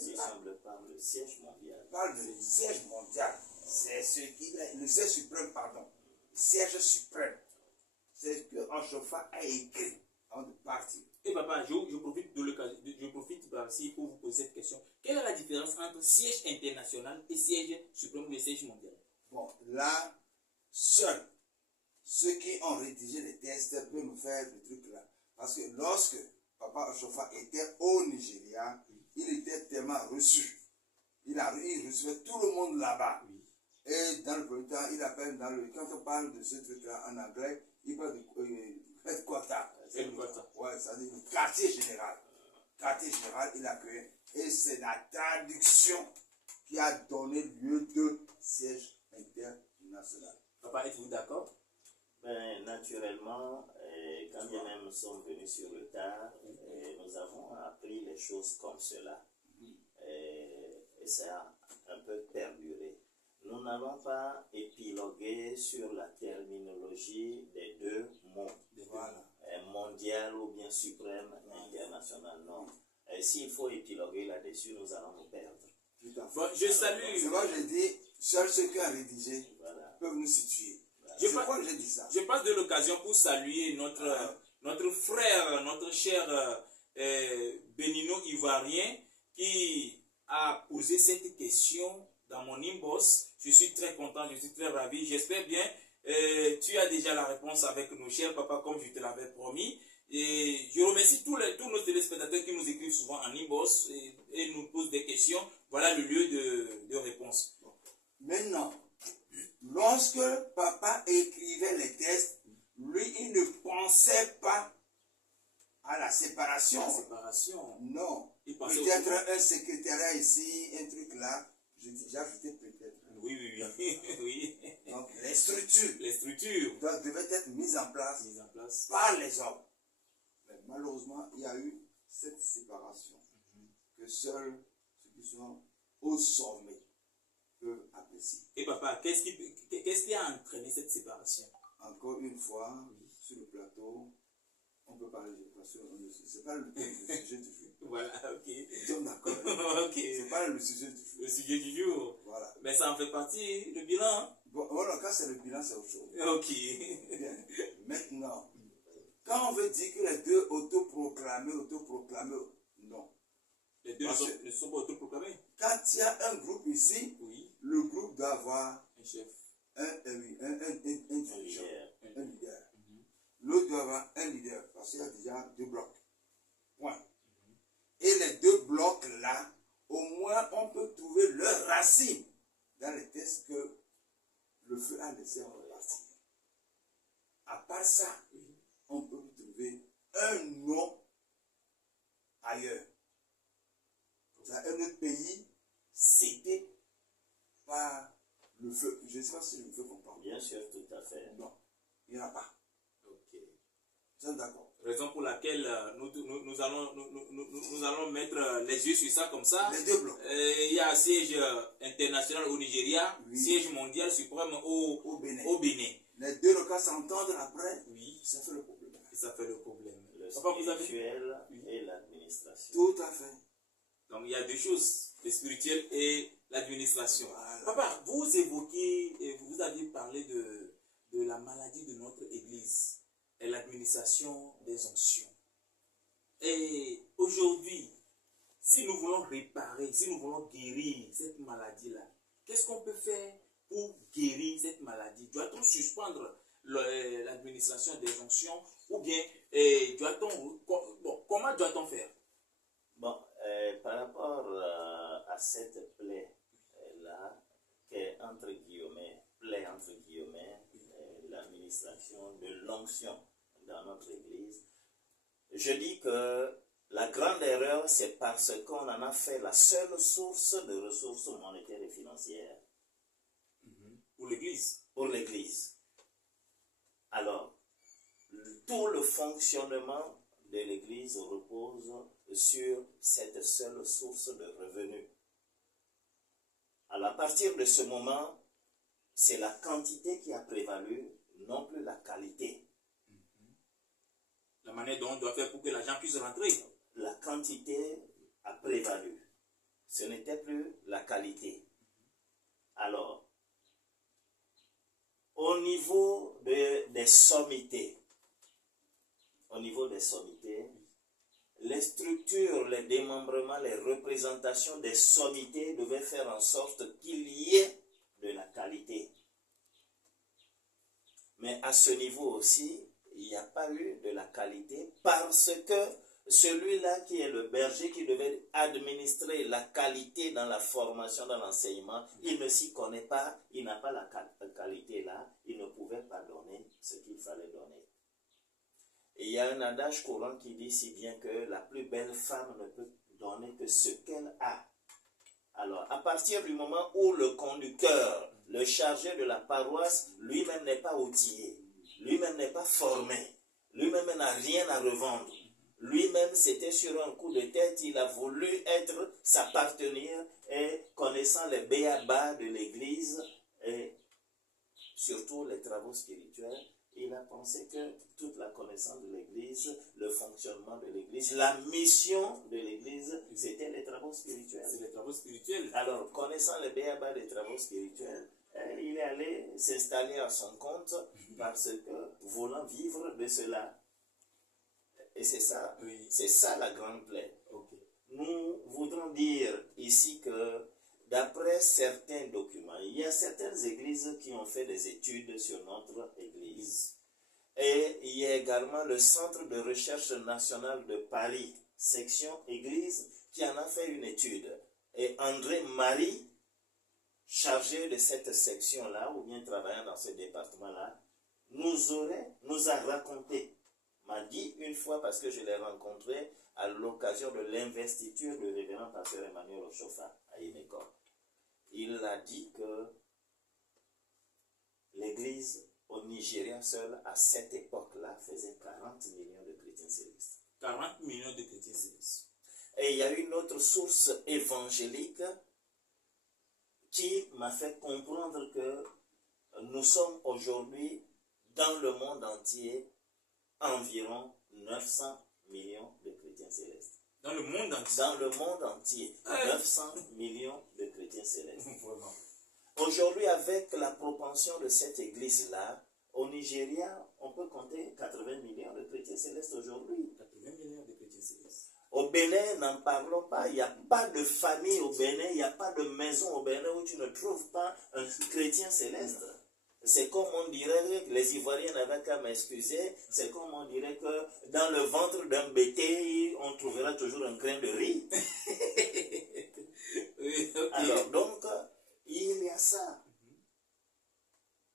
Il semble par le siège mondial. Parle de siège mondial. C'est ce qui est le siège suprême, pardon. Le siège suprême. C'est ce que Anchofa a écrit avant de partir. Et papa, je profite de l'occasion, je profite aussi pour vous poser cette question. Quelle est la différence entre siège international et siège suprême ou siège mondial? Bon, là, seuls ceux qui ont rédigé les textes peuvent nous faire le truc là. Parce que lorsque Papa Anchofa était au Nigeria, il était tellement reçu. Il recevait tout le monde là-bas. Oui. Et dans le premier temps, il appelle quand on parle de ce truc-là en anglais, il parle de headquarter. Ouais, c'est-à-dire le quartier général. Quartier général, il a créé. Et c'est la traduction qui a donné lieu de siège international. Papa, êtes-vous d'accord? Ben, naturellement, quand bien même nous sommes venus sur le tard, nous avons appris les choses comme cela. Et ça a un peu perduré. Nous n'allons pas épiloguer sur la terminologie des deux mots. Voilà. Mondial ou bien suprême, international, non. S'il faut épiloguer là-dessus, nous allons nous perdre. Tout à fait. Bon, je salue. C'est moi je dis, seuls ceux qui ont rédigé Voilà. peuvent nous situer. Je C'est pas- pourquoi j'ai dit ça. Je passe de l'occasion pour saluer notre frère, notre cher bénino-ivoirien qui a posé cette question dans mon inbox. Je suis très content, je suis très ravi. J'espère bien, tu as déjà la réponse avec nos chers papas comme je te l'avais promis. Et je remercie tous nos téléspectateurs qui nous écrivent souvent en inbox et nous posent des questions. Voilà le lieu de réponse. Maintenant, lorsque papa écrivait les textes, lui, il ne pensait pas à la séparation. La séparation. Non. Il pensait Peut-être un secrétariat ici, un truc là. J'ai ajouté peut-être. Oui. Oui. Donc, les structures Les structures devaient être mises en place mises en place. par les hommes. Mais malheureusement, il y a eu cette séparation que seuls ceux qui sont au sommet peuvent apprécier. Et papa, qu'est-ce qui a entraîné cette séparation? Encore une fois, sur le plateau, on peut parler de parce que c'est pas le sujet du jour. Voilà, ok. Nous sommes d'accord. Ok. C'est pas le sujet du jour. Le sujet du jour. Voilà. Mais ça en fait partie, le bilan. Bon, voilà, quand c'est le bilan, c'est autre chose. Ok. Bien. Maintenant, quand on veut dire que les deux autoproclamés, non. Les deux Parce ne sont pas autoproclamés. Quand il y a un groupe ici, Oui. le groupe doit avoir Un chef. un dirigeant, Hier. un leader. L'autre doit avoir un leader, parce qu'il y a déjà deux blocs. Point. Et les deux blocs-là, au moins, on peut trouver leur racine dans les textes que le feu a laissé en partie. À part ça, on peut trouver un nom ailleurs. Dans un autre pays cité par le feu. Je ne sais pas si le feu comprend. Bien sûr, tout à fait. Non, il n'y en a pas. Ok. Nous sommes d'accord. Raison pour laquelle nous allons mettre les yeux sur ça comme ça. Les deux blocs. Il y a un siège international au Nigeria, Oui. siège mondial suprême Au Bénin. au Bénin. Les deux locaux s'entendent après, Oui. ça fait le problème. Et ça fait le problème. Le Papa, vous avez... spirituel et l'administration. Tout à fait. Donc, il y a deux choses, le spirituel et l'administration. Voilà. Papa, vous évoquez, vous aviez parlé de la maladie de notre Église et l'administration des onctions. Et aujourd'hui, si nous voulons réparer, si nous voulons guérir cette maladie-là, qu'est-ce qu'on peut faire pour guérir cette maladie? Doit-on suspendre l'administration des onctions ou bien comment doit-on faire? Bon, par rapport à cette plaie-là, qui est entre guillemets, l'administration de l'onction dans notre Église, je dis que la grande erreur, c'est parce qu'on en a fait la seule source de ressources monétaires et financières. Pour l'Église. Pour l'Église. Alors, tout le fonctionnement de l'Église repose sur cette seule source de revenus. Alors, à partir de ce moment, c'est la quantité qui a prévalu, non plus la qualité. La manière dont on doit faire pour que l'argent puisse rentrer. La quantité a prévalu. Ce n'était plus la qualité. Alors, au niveau des sommités, les structures, les démembrements, les représentations des sommités devaient faire en sorte qu'il y ait de la qualité. Mais à ce niveau aussi, il n'y a pas eu de la qualité parce que celui-là qui est le berger, qui devait administrer la qualité dans la formation, dans l'enseignement, il ne s'y connaît pas, il n'a pas la qualité là, il ne pouvait pas donner ce qu'il fallait donner. Et il y a un adage courant qui dit si bien que la plus belle femme ne peut donner que ce qu'elle a. Alors, à partir du moment où le conducteur, le chargé de la paroisse, lui-même n'est pas outillé, lui-même n'est pas formé, lui-même n'a rien à revendre, lui-même c'était sur un coup de tête, il a voulu être sa partenaire et connaissant les b.a.-ba de l'Église et surtout les travaux spirituels, il a pensé que toute la connaissance de l'Église, le fonctionnement de l'Église, la mission de l'Église, c'était les travaux spirituels. C'est les travaux spirituels. Alors, connaissant les b.a.-ba des travaux spirituels, il est allé s'installer à son compte parce que voulant vivre de cela. Et c'est ça, c'est ça la grande plaie. Okay. Nous voudrons dire ici que d'après certains documents, il y a certaines églises qui ont fait des études sur notre église. Et il y a également le Centre de recherche national de Paris, section église, qui en a fait une étude. Et André Marie, chargé de cette section-là, ou bien travaillant dans ce département-là, nous a raconté, m'a dit une fois, parce que je l'ai rencontré à l'occasion de l'investiture du révérend pasteur Emmanuel Ochofa à Inécor. Il a dit que l'église au Nigeria seul, à cette époque-là, faisait 40 millions de chrétiens célestes. 40 millions de chrétiens célestes. Et il y a une autre source évangélique qui m'a fait comprendre que nous sommes aujourd'hui dans le monde entier environ 900 millions de chrétiens célestes. Dans le monde entier? Dans le monde entier, 900 millions de chrétiens célestes. Vraiment. Aujourd'hui, avec la propension de cette église-là, au Nigeria, on peut compter 80 millions de chrétiens célestes aujourd'hui. 80 millions de chrétiens célestes. Au Bénin, n'en parlons pas, il n'y a pas de famille au Bénin, il n'y a pas de maison au Bénin où tu ne trouves pas un chrétien céleste. C'est comme on dirait, les Ivoiriens n'avaient qu'à m'excuser, c'est comme on dirait que dans le ventre d'un bété, on trouvera toujours un grain de riz. Oui, okay. Alors, donc, il y a ça.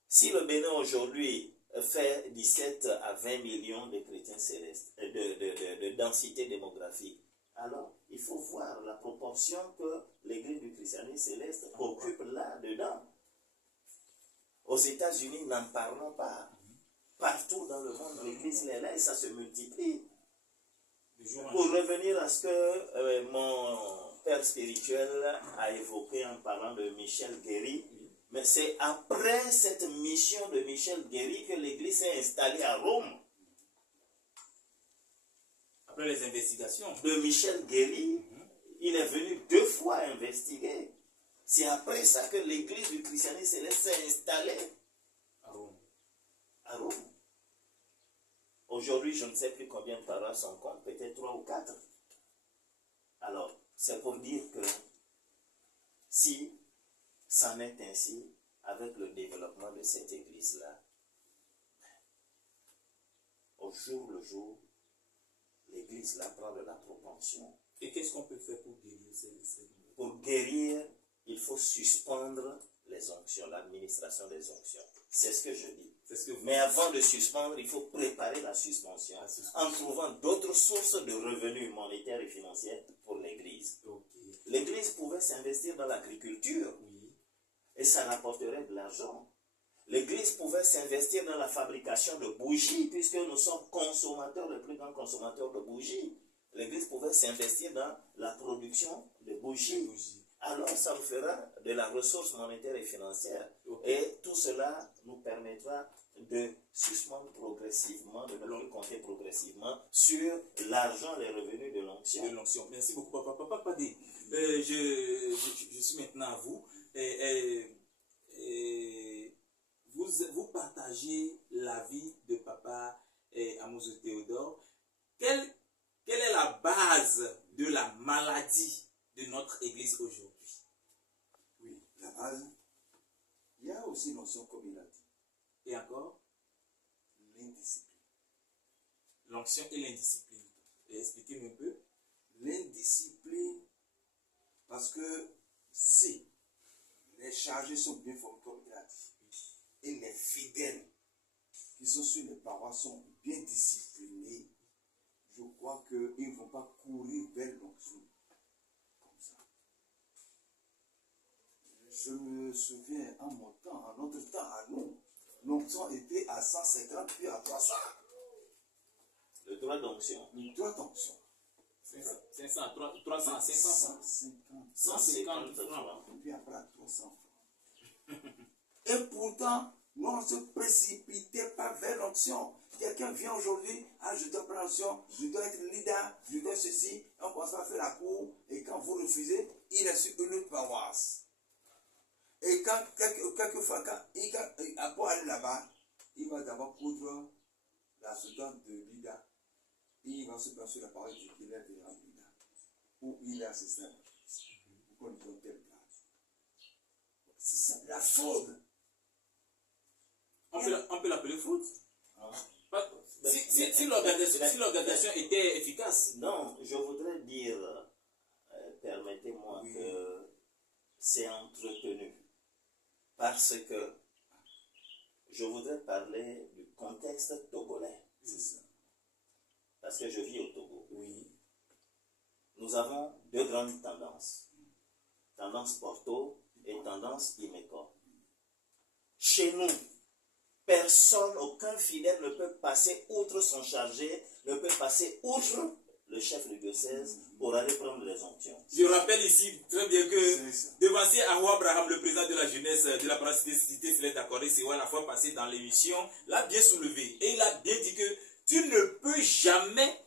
Si le Bénin aujourd'hui fait 17 à 20 millions de chrétiens célestes, de densité démographique, alors il faut voir la proportion que l'église du christianisme céleste occupe là-dedans. Aux États-Unis, n'en parlons pas. Partout dans le monde, l'église est là et ça se multiplie. Pour revenir à ce que mon père spirituel a évoqué en parlant de Michel Guéry, mais c'est après cette mission de Michel Guéry que l'église s'est installée à Rome. Après les investigations. de Michel Guéry, il est venu 2 fois investiguer. C'est après ça que l'église du christianisme céleste s'est installée À Rome. à Rome. Aujourd'hui, je ne sais plus combien de paroisses on compte, peut-être 3 ou 4. Alors, c'est pour dire que si ça en est ainsi, avec le développement de cette église-là, au jour le jour, l'église-là prend de la propension. Et qu'est-ce qu'on peut faire pour guérir ces... Pour guérir, il faut suspendre les onctions, l'administration des onctions. C'est ce que je dis. C'est ce que vous Mais avant de suspendre, il faut préparer la suspension en trouvant d'autres sources de revenus monétaires et financiers pour l'église. Okay. L'église pouvait s'investir dans l'agriculture Oui. et ça rapporterait de l'argent. L'église pouvait s'investir dans la fabrication de bougies puisque nous sommes consommateurs, les plus grands consommateurs de bougies. L'église pouvait s'investir dans la production de bougies. Alors ça nous fera de la ressource monétaire et financière. Okay. Et tout cela nous permettra de suspendre progressivement, de ne plus compter progressivement sur l'argent, les revenus de l'onction. De l'onction. Merci beaucoup, papa. Papa Padé, je suis maintenant à vous. Vous partagez l'avis de papa Amouzou Théodore. Quelle est la base de la maladie de notre église aujourd'hui? Oui, la base. Il y a aussi une notion comme il a dit. Et encore? L'indiscipline. L'onction et l'indiscipline. Expliquez-moi un peu. L'indiscipline, parce que si les chargés sont bien formés comme il a dit, et les fidèles qui sont sur les paroisses sont bien disciplinés, je crois qu'ils ne vont pas courir vers l'onction comme ça. Je me souviens en mon temps, en notre temps, à nous, l'onction était à 150 puis à 300. Le droit d'onction. Le droit d'onction. 500, 300, 500, 150 francs. Puis après à 300 francs. Et pourtant, nous on ne se précipitait pas vers l'onction. Quelqu'un vient aujourd'hui, ah je dois prendre l'onction, je dois être leader, je dois ceci, on commence à faire la cour, et quand vous refusez, il est sur une autre paroisse. Et quand, quelquefois, après aller là-bas, il va d'abord coudre la soutane de leader. Et il va se prendre sur la parole qu'il est déjà leader. Ou il est assistant. Pourquoi nous donne telle place? C'est ça, la fraude. On peut l'appeler fraude? Hein? Si l'organisation était efficace. Non, je voudrais dire, permettez-moi Oui. que c'est entretenu. Parce que je voudrais parler du contexte togolais. C'est ça. Parce que je vis au Togo. Oui. Nous avons 2 grandes tendances. Tendance Porto et tendance Imeko. Chez nous, personne, aucun fidèle ne peut passer outre son chargé, ne peut passer outre le chef du diocèse pour aller prendre les onctions. Je rappelle ici très bien que C'est ça. devancier Ahou Abraham, le président de la jeunesse de la Cité Céleste d'Accordé, c'est la fois passée dans l'émission, l'a bien soulevé. Et il a bien dit que tu ne peux jamais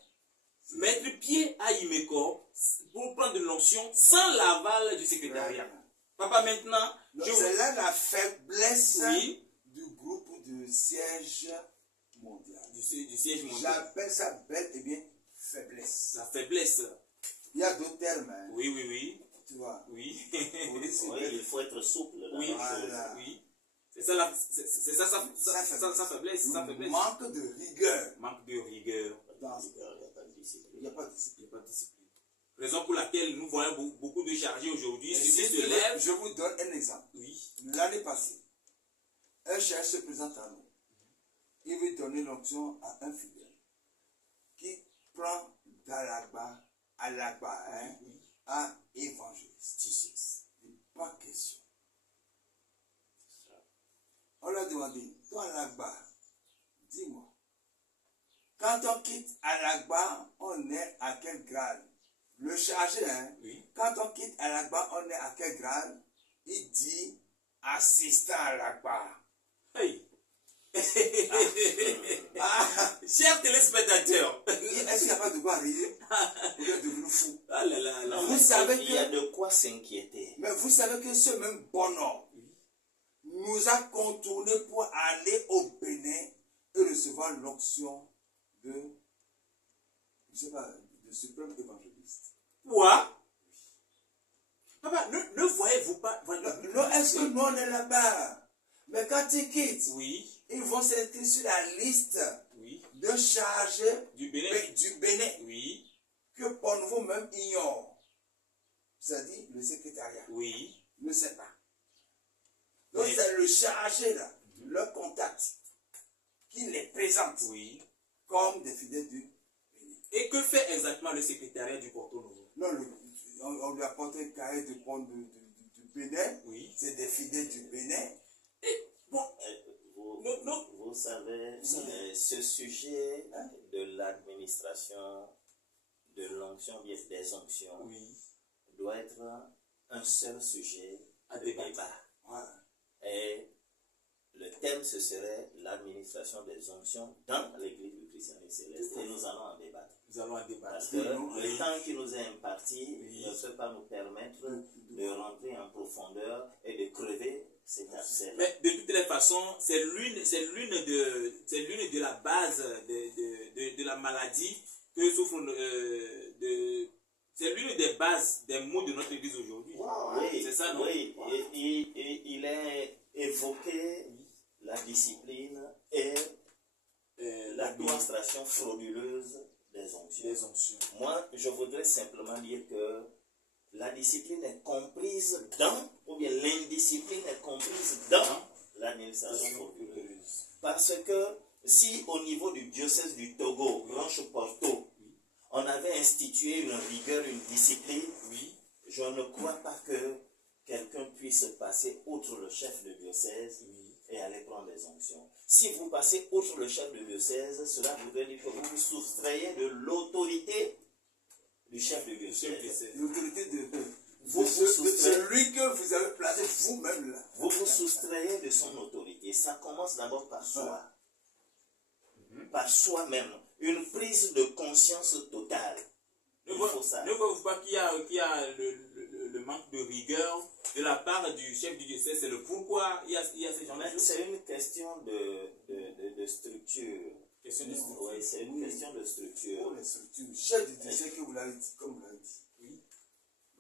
mettre pied à Imeko pour prendre de l'onction sans l'aval du secrétariat. Papa, maintenant, C'est là la faiblesse Oui. du groupe de siège mondial. du siège mondial. J'appelle ça bel et bien faiblesse. La faiblesse. Il y a d'autres termes, hein, Oui. tu vois. Oui. Oui, il faut être souple. Dans Oui. la chose. Voilà. Oui. C'est ça, sa faiblesse. Sa faiblesse. Manque de rigueur. Manque de rigueur. Dans Il n'y a pas de discipline. il n'y a pas de Il discipline. n'y a pas de discipline. Raison pour laquelle nous voyons beaucoup de chargés aujourd'hui. Et Ceux qui si se tu veux, lèvent. je vous donne un exemple. Oui. L'année passée, un chef se présente à nous. Il veut donner l'onction à un fidèle qui prend d'Alagba à Lagba, hein, à évangéliste. Il n'est pas question. On lui a demandé, toi Alagba, dis-moi, quand on quitte Alagba, on est à quel grade? Le chargé, hein, Oui. quand on quitte Alagba, on est à quel grade? Il dit assistant Alagba. Hey. Chers téléspectateurs, Est-ce qu'il n'y a pas de quoi rire? Vous êtes devenu fou. ah là là là. Vous savez Il y a que, de quoi s'inquiéter. mais vous savez que ce même bonhomme nous a contourné pour aller au Bénin et recevoir l'onction de, je sais pas, de suprême évangéliste. Quoi? Papa, ne voyez-vous pas? Non, est-ce que nous on est là-bas? Mais quand ils quittent, Oui, ils vont s'inscrire sur la liste oui. de chargés Du Bénin. du Bénin Oui, que Porte-Nouveau même ignore. C'est-à-dire le secrétariat oui. ne sait pas. Donc Mais- c'est le chargé là, leur contact, qui les présente Oui. comme des fidèles du Bénin. Et que fait exactement le secrétariat du Porto Nouveau? Non, on lui a apporté un cahier de compte du Bénin, Oui. c'est des fidèles du Bénin. Bon, Vous savez, ce sujet de l'administration, de l'onction, bien des onctions, oui. doit être un seul sujet À de débattre. débat. Voilà. Et le thème, ce serait l'administration des onctions dans l'église du Christ et Céleste. Et nous allons en débattre. Nous allons en débattre. Parce que le temps qui nous est imparti Oui. ne peut pas nous permettre de rentrer en profondeur et de crever cet accès-là. Mais de toutes les façons, c'est l'une de la base de la maladie que souffre c'est l'une des bases des maux de notre église aujourd'hui. Oui, C'est ça, non? oui. Et il est évoqué la discipline et l'administration frauduleuse des onctions. Des onctions. Moi, je voudrais simplement dire que la discipline est comprise dans, ou bien l'indiscipline est comprise dans l'administration frauduleuse. Parce que si au niveau du diocèse du Togo, Rancho Porto, on avait institué une rigueur, une discipline, Oui. je ne crois pas que quelqu'un puisse passer outre le chef de diocèse et aller prendre des onctions. Si vous passez outre le chef de diocèse, cela voudrait dire que vous vous soustrayez de l'autorité du chef de diocèse. L'autorité de Vous vous soustrayez. celui que vous avez placé vous-même là. Vous vous soustrayez de son autorité. Ça commence d'abord par soi. Par soi-même. Une prise de conscience totale. Ne Il faut ça. voyez-vous pas qu'il y a le manque de rigueur de la part du chef du diocèse? C'est le pourquoi il y a ces gens-là. Mais c'est une question de structure. Question de structure. Oui, c'est une question de structure. Pour les structures, chef du diocèse que vous l'avez dit, comme vous l'avez dit. Oui.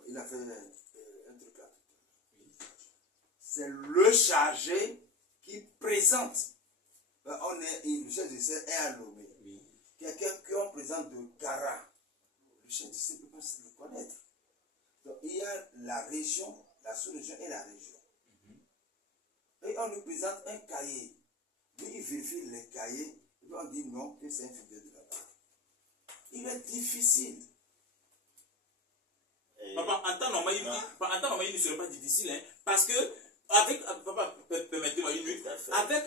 Il a fait un truc là. C'est le chargé qui présente. Le chef du diocèse est à Lomé. Oui. Quelqu'un qu'on présente de Gara, le chef du diocèse ne peut pas se le connaître. Donc il y a la région, la sous-région et la région. Et on lui présente un cahier. Lui, il vérifie les cahiers. Et puis on dit non, que c'est un fidèle de là-bas. Il est difficile. Papa, en temps normal, il ne serait pas difficile, hein, parce que, papa, permettez-moi une minute, avec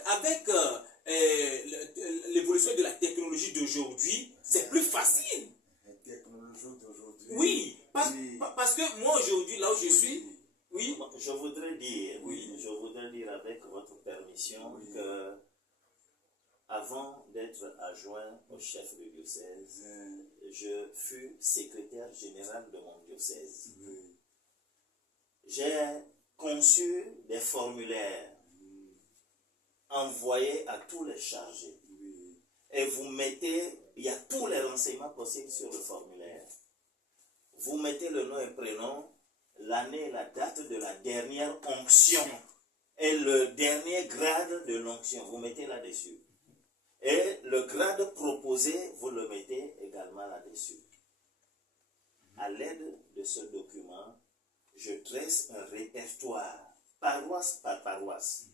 l'évolution de la technologie d'aujourd'hui, c'est plus facile. La technologie d'aujourd'hui. Oui, parce que moi aujourd'hui, là où je suis, oui, Je voudrais dire avec votre permission que avant d'être adjoint au chef de diocèse, je fus secrétaire général de mon diocèse. J'ai conçu des formulaires envoyés à tous les chargés. Et vous mettez, il y a tous les renseignements possibles sur le formulaire. Vous mettez le nom et prénom, l'année et la date de la dernière onction et le dernier grade de l'onction. Vous mettez là-dessus. Et le grade proposé, vous le mettez également là-dessus. À l'aide de ce document, je dresse un répertoire, paroisse par paroisse.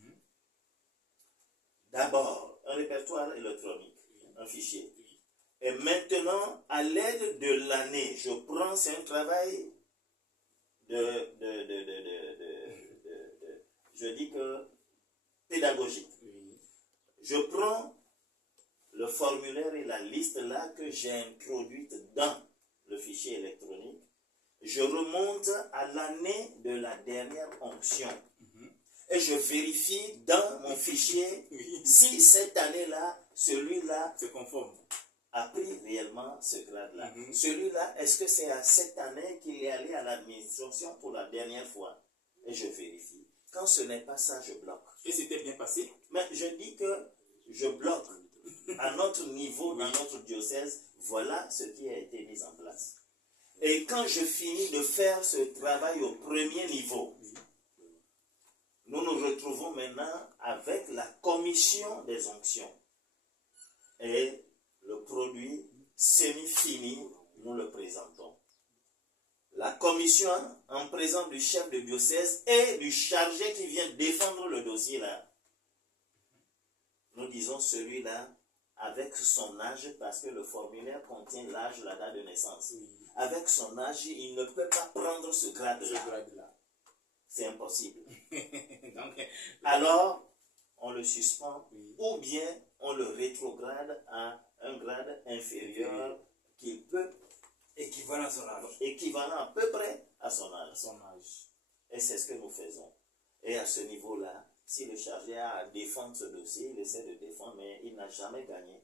D'abord, un répertoire électronique, un fichier. Et maintenant, à l'aide de l'année, je prends, c'est un travail je dis que pédagogique. Je prends le formulaire et la liste là que j'ai introduite dans le fichier électronique. Je remonte à l'année de la dernière onction. et je vérifie dans mon fichier si cette année-là, celui-là C'est conforme. a pris réellement ce grade-là. Mhm. Celui-là, est-ce que c'est à cette année qu'il est allé à l'administration pour la dernière fois? Et je vérifie. Quand ce n'est pas ça, je bloque. Et c'était bien passé? Mais je dis que je bloque à notre niveau, dans notre diocèse, voilà ce qui a été mis en place. Et quand je finis de faire ce travail au premier niveau, nous nous retrouvons maintenant avec la commission des onctions. Et le produit semi-fini, nous le présentons. La commission, en présence du chef de diocèse et du chargé qui vient défendre le dossier là, nous disons celui-là, avec son âge, parce que le formulaire contient l'âge, la date de naissance. Avec son âge, il ne peut pas prendre ce grade-là. C'est impossible. Donc, Alors, on le suspend, ou bien on le rétrograde à un grade inférieur qu'il peut, Équivalent à son âge. équivalent à peu près à son âge. son âge. Et c'est ce que nous faisons. Et à ce niveau-là, si le chargé a à défendre ce dossier, il essaie de défendre, mais il n'a jamais gagné.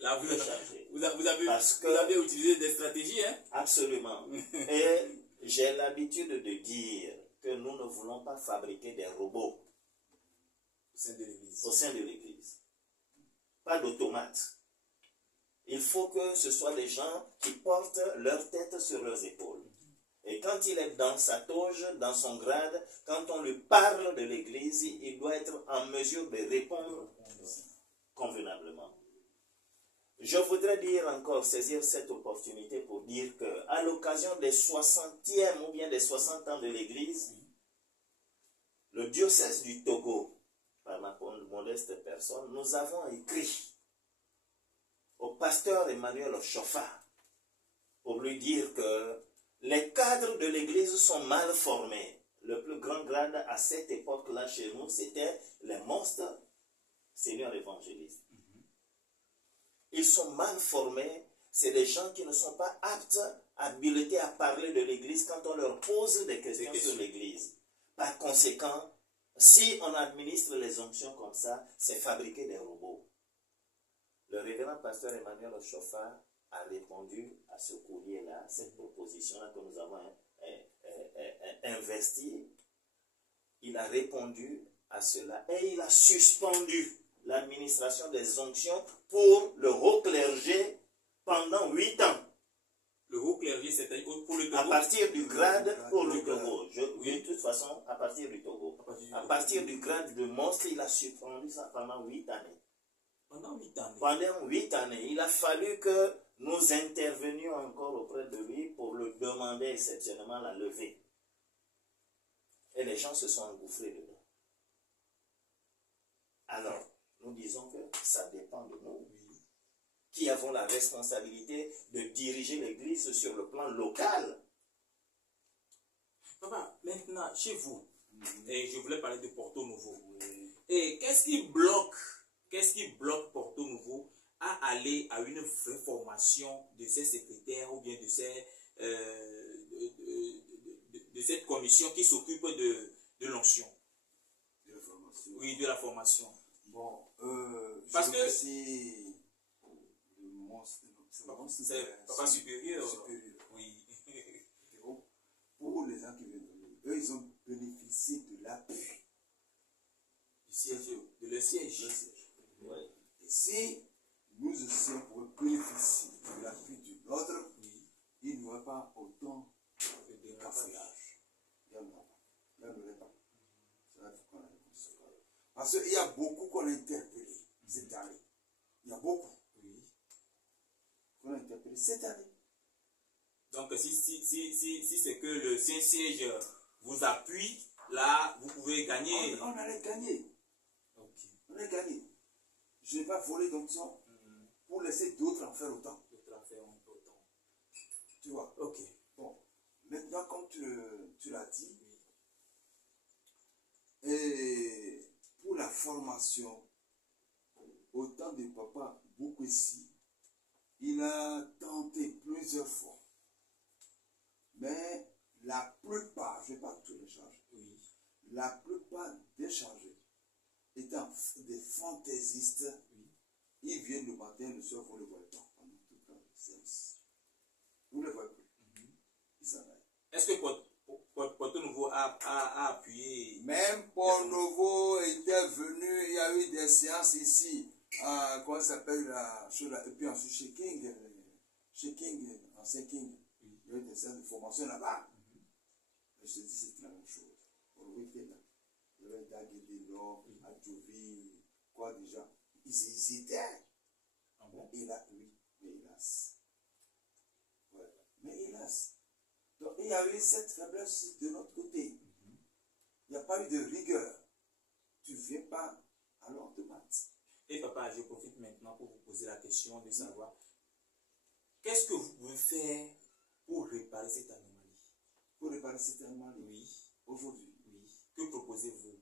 Là, Le chargé. vous avez, Parce que- vous avez utilisé des stratégies, hein? Absolument. Et j'ai l'habitude de dire que nous ne voulons pas fabriquer des robots Au sein de l'église. au sein de l'Église. Pas d'automates. Il faut que ce soit des gens qui portent leur tête sur leurs épaules. Et quand il est dans sa toge, dans son grade, quand on lui parle de l'Église, il doit être en mesure de répondre convenablement. Je voudrais dire encore, saisir cette opportunité pour dire que à l'occasion des 60e ou bien des 60 ans de l'Église, le diocèse du Togo, par ma modeste personne, nous avons écrit au pasteur Emmanuel Chofa pour lui dire que les cadres de l'Église sont mal formés. Le plus grand grade à cette époque-là chez nous, c'était les monstres seigneurs évangélistes. Ils sont mal formés, c'est des gens qui ne sont pas aptes, habilités à parler de l'Église quand on leur pose des questions sur l'Église. Par conséquent, si on administre les onctions comme ça, c'est fabriquer des robots. Le révérend pasteur Emmanuel Chofa a répondu à ce courrier-là, cette proposition-là que nous avons investie. Il a répondu à cela et il a suspendu l'administration des onctions pour le haut clergé pendant 8 ans. Le haut clergé, c'est-à-dire pour le Togo. À partir du grade pour le Le grade. Togo. De toute façon, à partir du Togo. À partir du grade de monstre, il a suspendu ça pendant 8 années. Pendant 8 ans. Pendant 8 années, il a fallu que nous intervenions encore auprès de lui pour le demander exceptionnellement la levée. Et les gens se sont engouffrés dedans. Alors, nous disons que ça dépend de nous, qui avons la responsabilité de diriger l'Église sur le plan local. Papa, maintenant, chez vous, et je voulais parler de Porto Nouveau. Et qu'est-ce qui bloque Porto Nouveau à aller à une vraie formation de ses secrétaires ou bien de cette commission qui s'occupe de l'onction? De la formation. Oui, de la formation. Bon, Parce je que- remercie le monstre, C'est Papa supérieur. supérieur. Oui. Pour les gens qui viennent de nous, eux, ils ont bénéficié de l'appui. Du siège, de leur siège. Ouais. Et si nous aussi on pouvait bénéficier de l'appui du nôtre, il n'y aurait pas autant de cafouillage. Il n'y en aurait pas. Il n'y en aurait pas. C'est vrai qu'on a répondu. Parce qu'il y a beaucoup qu'on a interpellé cette année. Il y a beaucoup qu'on a interpellé cette année. Donc, si c'est que le Saint-Siège vous appuie, là, vous pouvez gagner. On allait gagner. Ok. On allait gagner. Je n'ai pas volé d'onction pour laisser d'autres en faire autant. D'autres affaires un peu autant. Tu vois. Ok. Bon. Maintenant, comme tu l'as dit, et pour la formation, autant de papa Boukwesi, il a tenté plusieurs fois. Mais la plupart, je ne vais pas tous les charges, Oui. la plupart des chargés étant des fantaisistes, ils viennent le matin, le soir, vous ne le voyez pas pendant toute la séance. Vous ne le voyez plus. Ils s'en aillent. Est-ce que Porto Nouveau a appuyé? Même Port Nouveau était venu, il y a eu des séances ici, comment ça s'appelle la chose là, et puis ensuite chez King, ancien King, il y a eu des séances de formation là-bas. Mais je te dis, c'est la même chose. Port Nouveau était là. Il y avait Daguedé, Nord, Adjovi, quoi déjà. Ils hésitaient. Ah bon? Oui, mais hélas. Ouais. Mais hélas. Donc il y a eu cette faiblesse de notre côté. Il n'y a pas eu de rigueur. Tu ne viens pas, alors te battre. Et papa, je profite maintenant pour vous poser la question de savoir qu'est-ce que vous pouvez faire pour réparer cette anomalie? Pour réparer cette anomalie? Oui. Aujourd'hui? Oui. Que proposez-vous?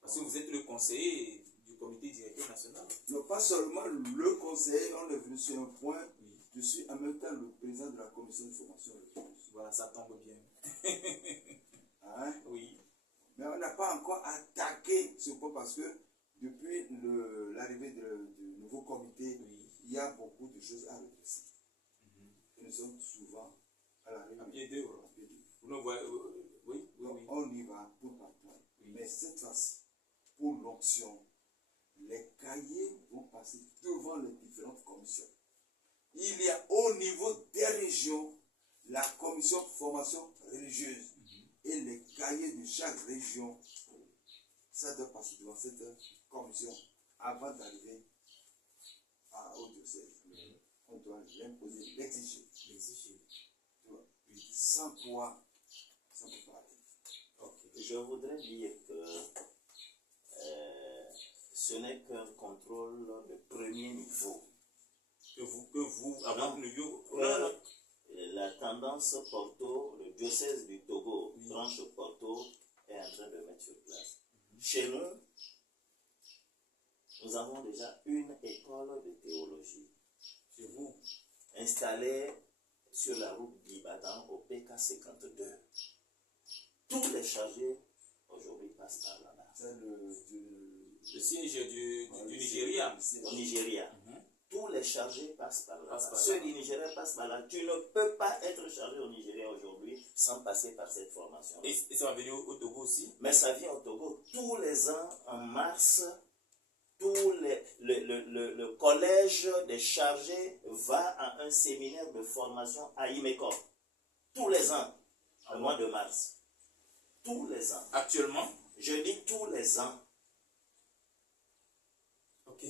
Parce que vous êtes le conseiller du comité directeur national. Non, pas seulement le conseiller, on est venu sur un point. Oui. Je suis en même temps le président de la commission de formation religieuse. Voilà, ça tombe bien. Hein? Oui. Mais on n'a pas encore attaqué ce point parce que depuis l'arrivée du nouveau comité, il y a beaucoup de choses à redresser. Et nous sommes souvent à la réunion. À pied d'œuvre. Vous ne voyez, oui. On y va pour partout. Mais cette fois-ci, pour l'onction, les cahiers vont passer devant les différentes commissions. Il y a au niveau des régions la commission formation religieuse. Et les cahiers de chaque région, ça doit passer devant cette commission avant d'arriver au diocèse. On doit l'imposer, l'exiger. Sans quoi, ça ne peut pas aller. Okay. Je voudrais dire que ce n'est qu'un contrôle de premier niveau. Que vous à votre niveau. La tendance Porto, le diocèse du Togo, branche Porto, est en train de mettre sur place. Chez nous, nous avons déjà une école de théologie. Chez vous? Installée sur la route d'Ibadan au PK 52. Tous les chargés aujourd'hui passent par là-bas. C'est le siège du Nigeria. Au Nigeria. Tous les chargés passent par là. Par Ceux là. du Nigeria passent par là. Tu ne peux pas être chargé au Nigeria aujourd'hui sans passer par cette formation. Et ça va venir au Togo aussi? Mais ça vient au Togo. Tous les ans, en mars, le collège des chargés va à un séminaire de formation à Imeko. Tous les ans, au mois de mars. Tous les ans. Actuellement? Je dis tous les ans. Ok.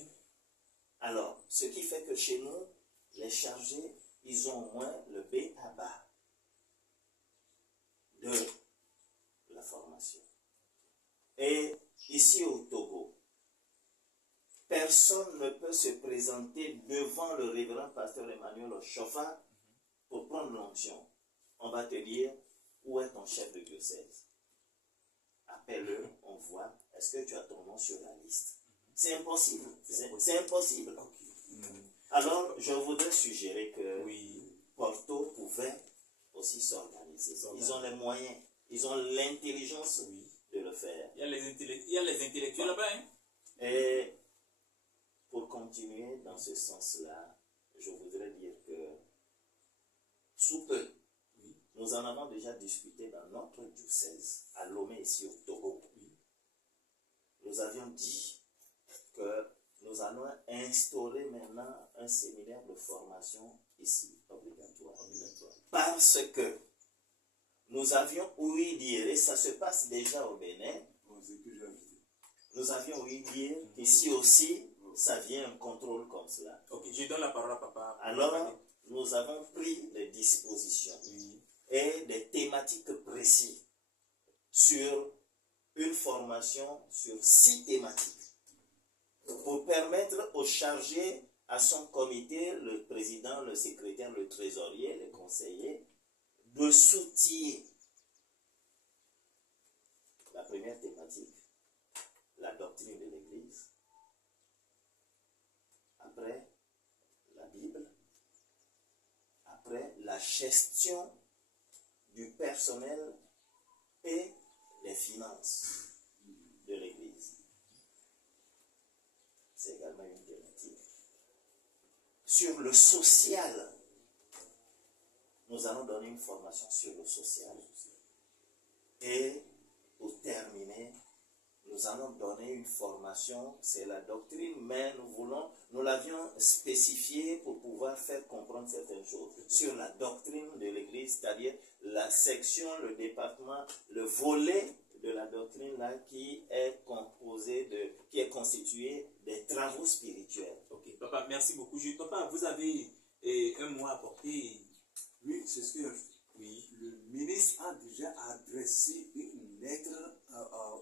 Alors, ce qui fait que chez nous, les chargés, ils ont au moins le B à bas de la formation. Et ici au Togo, personne ne peut se présenter devant le révérend pasteur Emmanuel Ochofa pour prendre l'onction. On va te dire, où est ton chef de diocèse? Appelle-le, on voit, est-ce que tu as ton nom sur la liste? C'est impossible. C'est impossible. Alors, je voudrais suggérer que Porto pouvait aussi s'organiser. Ils ont les moyens, ils ont l'intelligence de le faire. Il y a les intellectuels là-bas. Hein? Et pour continuer dans ce sens-là, je voudrais dire que sous peu, nous en avons déjà discuté dans notre diocèse, à Lomé, ici au Togo. Nous avions dit que nous allons instaurer maintenant un séminaire de formation ici, obligatoire. Parce que nous avions ouï dire, et ça se passe déjà au Bénin, nous avions ouï dire qu'ici aussi, ça vient un contrôle comme cela. Ok, je donne la parole à papa. Alors, nous avons pris des dispositions et des thématiques précises sur une formation sur 6 thématiques pour permettre aux chargés, à son comité, le président, le secrétaire, le trésorier, les conseillers, de s'outiller. La première thématique, la doctrine de l'Église. Après, la Bible. Après, la gestion du personnel et les finances. sur le social. Nous allons donner une formation sur le social. Et pour terminer, nous allons donner une formation, c'est la doctrine, mais nous l'avions spécifié pour pouvoir faire comprendre certaines choses sur la doctrine de l'Église, c'est-à-dire la section, le département, le volet de la doctrine là qui est constitué des travaux spirituels. Ok, papa, merci beaucoup. Papa, vous avez un mot à apporter. Oui, c'est ce que oui. Le ministre a déjà adressé une lettre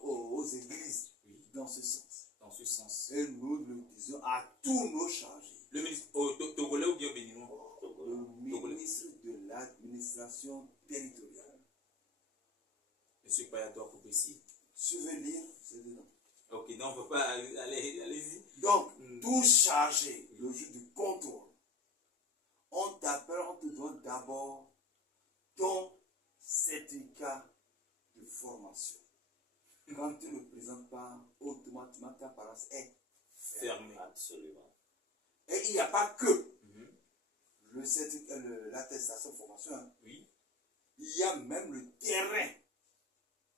aux églises dans ce sens. Dans ce sens. Et nous le disons à tous nos chargés. Le ministre togolais ou bien béninois? Le ministre de l'administration territoriale. Monsieur Payato Koupessi. Souvenir, c'est dedans. Ok, non, on ne peut pas. Allez-y. Donc, tout chargé, le juge du contrôle, on t'appelle, on te donne d'abord ton certificat de formation. Quand tu ne le présentes pas, automatiquement ta paroisse est fermée. Absolument. Et il n'y a pas que le certificat, l'attestation de formation. Hein. Oui. Il y a même le terrain.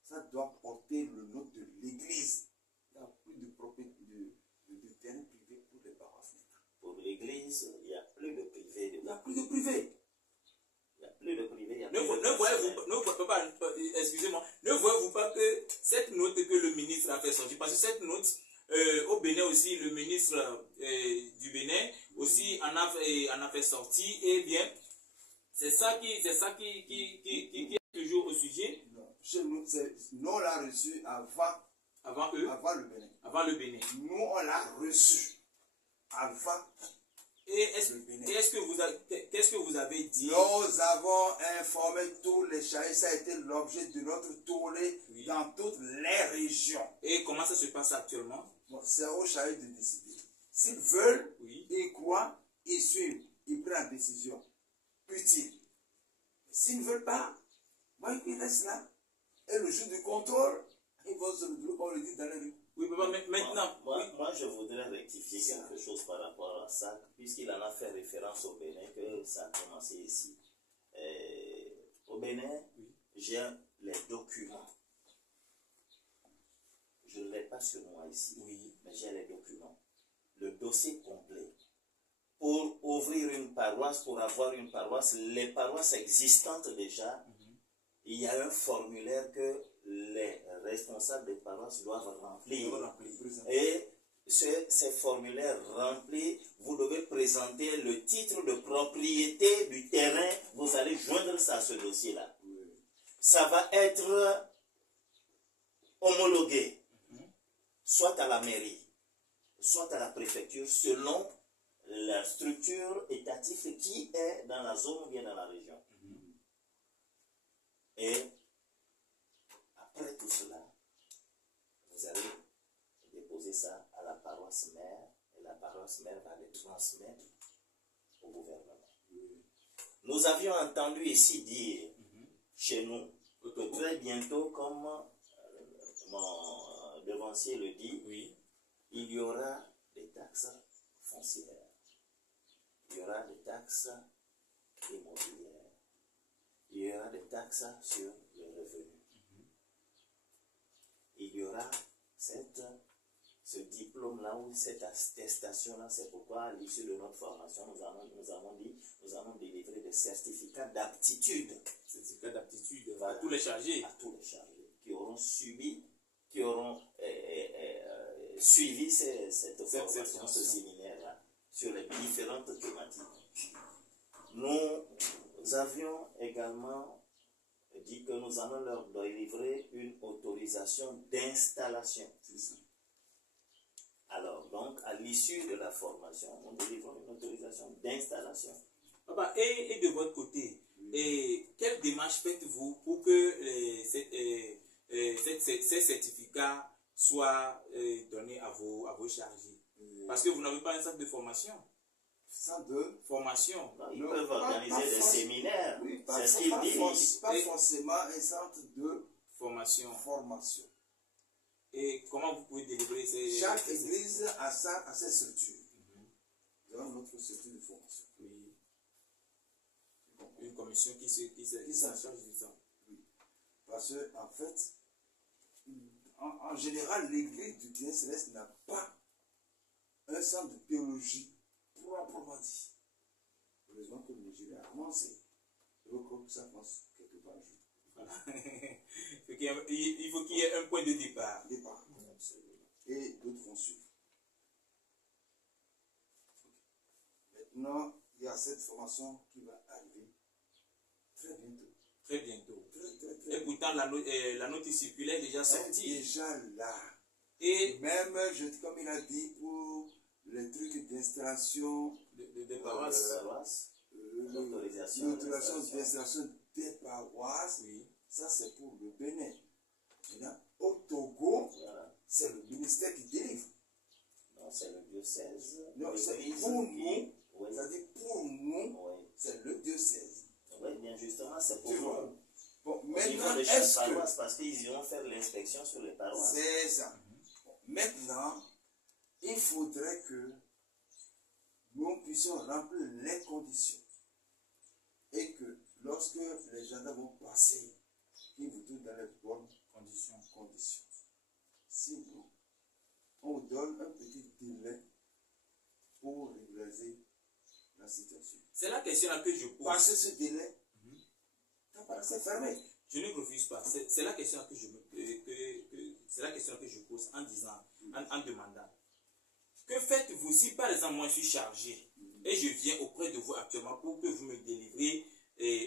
Ça doit porter le nom de l'église. Il n'y a plus de propriété de terrain privé pour les paroisses. Pour l'église, il n'y a plus de privé. Il n'y a plus de privé. Il n'y a plus de privé. Excusez-moi, ne voyez-vous pas que cette note que le ministre a fait sortir, parce que cette note, au Bénin aussi, le ministre du Bénin aussi en a fait sortir, et bien, c'est ça qui est toujours au sujet. Non, chez nous, nous on l'a reçu avant eux, avant le Bénin. Avant le Bénin. Nous, on l'a reçu avant. Et qu'est-ce que vous avez dit? Nous avons informé tous les chargés, ça a été l'objet de notre tournée dans toutes les régions. Et comment ça se passe actuellement? Bon, c'est aux chargés de décider. S'ils veulent, ils croient, ils suivent, ils prennent la décision utile. S'ils ne veulent pas, moi, ils restent là. Et le jour du contrôle, ils vont se retrouver, on le dit dans les rues. Oui, papa, maintenant. Moi, je voudrais rectifier quelque chose par rapport à ça, puisqu'il en a fait référence au Bénin, que ça a commencé ici. Au Bénin, j'ai les documents. Je ne l'ai pas sur moi ici, mais j'ai les documents. Le dossier complet. Pour ouvrir une paroisse, pour avoir une paroisse, les paroisses existantes déjà, il y a un formulaire que les responsables des paroisses doivent remplir. Et ces formulaires remplis, vous devez présenter le titre de propriété du terrain. Vous allez joindre ça à ce dossier-là. Ça va être homologué, soit à la mairie, soit à la préfecture, selon la structure étatique qui est dans la zone ou bien dans la région. Et après tout cela, vous allez déposer ça à la paroisse mère, et la paroisse mère va les transmettre au gouvernement. Nous avions entendu ici dire, chez nous, que très bientôt, comme mon devancier le dit, il y aura des taxes foncières, il y aura des taxes immobilières, il y aura des taxes sur les revenus. Il y aura ce diplôme-là ou cette attestation-là. C'est pourquoi, à l'issue de notre formation, nous allons délivrer des certificats d'aptitude. Certificats d'aptitude à tous les chargés. À tous les chargés qui auront suivi cette formation, ce séminaire-là, sur les différentes thématiques. Nous avions également dit que nous allons leur délivrer une autorisation d'installation. Alors, donc, à l'issue de la formation, nous délivrons une autorisation d'installation. Papa, et de votre côté, quelle démarche faites-vous pour que ces certificats soient donnés à vos chargés? Parce que vous n'avez pas un centre de formation. Centre de formation. Non, ils peuvent organiser des séminaires. Oui, c'est ce qu'ils disent. Pas forcément un centre de formation. Et comment vous pouvez délivrer ces... Chaque église a ses structures. dans notre structure de formation. Oui. Une commission qui s'en charge de ça. Oui. Parce que, en fait, en général, l'église du Christ céleste n'a pas un centre de théologie proprement dit. Heureusement que le Nigeria a commencé. Je crois que ça pense quelque part un jour. Voilà. Il faut qu'il y ait un point de départ. Et d'autres vont suivre. Maintenant, il y a cette formation qui va arriver très bientôt. Très bientôt. Très Et pourtant, la notice circulaire est déjà sortie. Déjà là. Et même, comme il a dit, pour les trucs d'installation des paroisses, l'autorisation d'installation des paroisses, oui. Ça c'est pour le Bénin. Maintenant, au Togo, voilà. C'est le ministère qui délivre. Non, c'est le diocèse. Non, c'est pour nous. Oui. C'est-à-dire pour nous, oui. C'est le diocèse. Oui, bien justement, c'est pour nous. Bon, maintenant, est-ce que... Parce qu'ils iront faire l'inspection sur les paroisses. C'est ça. Bon, maintenant, il faudrait que nous puissions remplir les conditions. Et que lorsque les gendarmes vont passer, ils vous trouvent dans les bonnes conditions. Sinon, on vous donne un petit délai pour régulariser la situation. C'est la question que je pose. Parce que ce délai, ça paraissait fermé. Je ne refuse pas. C'est la question que je pose en disant, en demandant. Que faites-vous si par exemple moi je suis chargé et je viens auprès de vous actuellement pour que vous me délivrez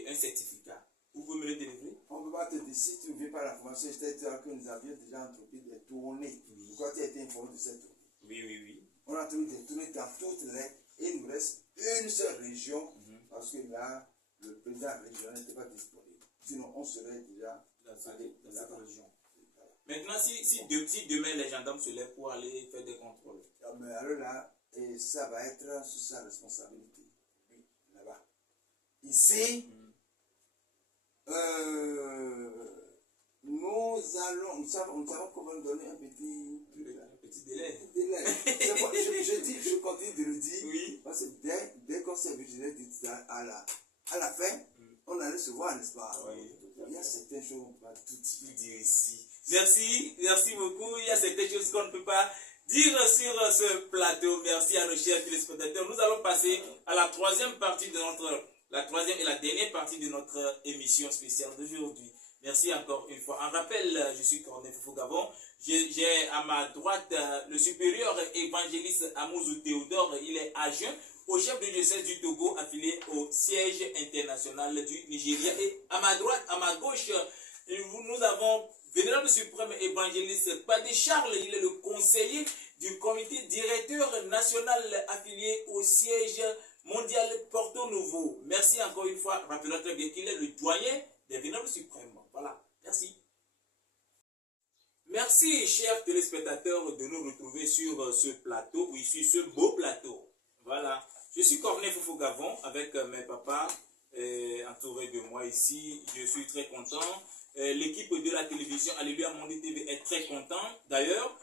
un certificat? Vous pouvez me le délivrer? On ne peut pas te dire, si tu ne viens pas à la formation, je t'ai dit que nous avions déjà entrepris des tournées. Oui. Pourquoi tu as été informé de cette tournée? Oui. On a entrepris des tournées dans toutes les... Et il nous reste une seule région, parce que là, le président régional n'était pas disponible. Sinon, on serait déjà dans cette région. Maintenant, si demain les gendarmes se lèvent pour aller faire des contrôles. Mais alors là, et ça va être sous sa responsabilité. Oui, là-bas. Ici, nous savons comment donner un petit délai. Je continue de le dire. Oui. Parce que dès qu'on s'est vu, je l'ai dit à la fin, on allait se voir, n'est-ce pas? Oui. Il y a certaines choses qu'on ne peut pas tout dire ici. Merci beaucoup. Il y a certaines choses qu'on ne peut pas dire sur ce plateau. Merci à nos chers téléspectateurs. Nous allons passer à la troisième et la dernière partie de notre émission spéciale d'aujourd'hui. Merci encore une fois. En rappel, je suis Corneille Foufou-Gabon. J'ai à ma droite le supérieur évangéliste Amouzou Théodore. Il est adjoint au chef de diocèse du Togo, affilié au siège international du Nigeria. Et à ma droite, à ma gauche, nous avons vénérable suprême évangéliste Padé Charles. Il est le conseiller du comité directeur national affilié au siège mondial Porto Novo. Merci encore une fois. Rappelons très bien qu'il est le doyen des vénérables suprêmes. Voilà. Merci. Merci, chers téléspectateurs, de nous retrouver sur ce plateau, oui, sur ce beau plateau. Voilà. Je suis Corneille Foufou-Gabon avec mes papas entourés de moi ici. Je suis très content. L'équipe de la télévision Alléluia Monde TV est très content. D'ailleurs,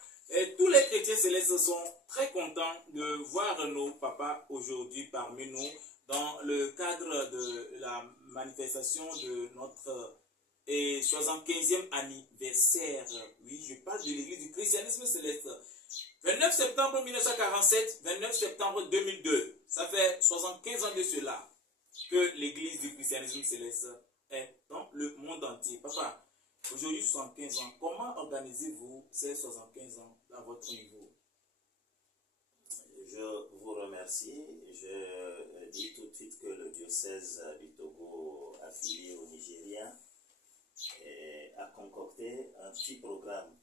tous les chrétiens célestes sont très contents de voir nos papas aujourd'hui parmi nous dans le cadre de la manifestation de notre 75e anniversaire. Oui, je parle de l'église du christianisme céleste. 29 septembre 1947, 29 septembre 2002. Ça fait 75 ans de cela que l'église du christianisme céleste est dans le monde entier. Papa, aujourd'hui 75 ans, comment organisez-vous ces 75 ans à votre niveau? Je vous remercie. Je dis tout de suite que le diocèse du Togo affilié au Nigeria a concocté un petit programme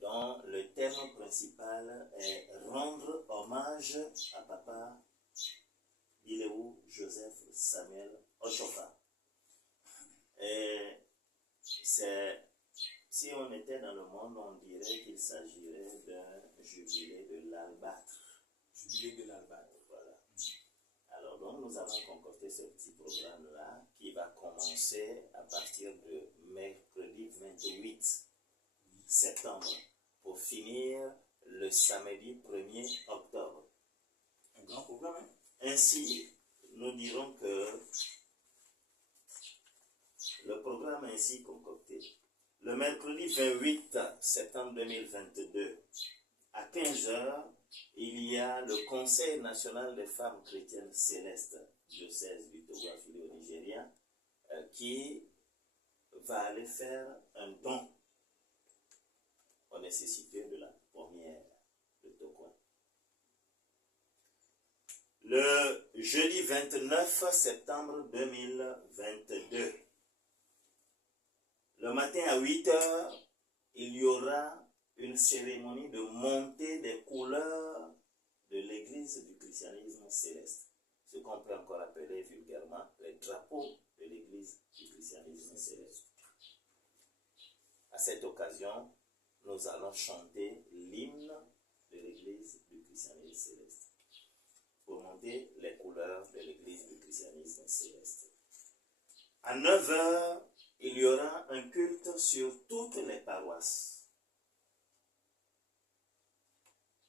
dont le thème principal est rendre hommage à Papa Biléou Joseph Samuel Oshofa. Si on était dans le monde, on dirait qu'il s'agirait d'un jubilé de l'albâtre. Jubilé de l'albâtre. Voilà. Alors donc nous avons concocté ce petit programme-là qui va commencer à partir de mercredi 28 septembre pour finir le samedi 1er octobre. grand programme. Hein? Ainsi, nous dirons que le programme est ainsi concocté. Le mercredi 28 septembre 2022, à 15 h, il y a le Conseil national des femmes chrétiennes célestes, diocèse du Togo affilié au Nigeria, qui va aller faire un don aux nécessités de la première de Togo. Le jeudi 29 septembre 2022, le matin à 8 h, il y aura une cérémonie de montée des couleurs de l'église du christianisme céleste. Ce qu'on peut encore appeler vulgairement les drapeaux de l'église du christianisme céleste. À cette occasion, nous allons chanter l'hymne de l'église du christianisme céleste pour monter les couleurs de l'église du christianisme céleste. À 9 h, il y aura un culte sur toutes les paroisses.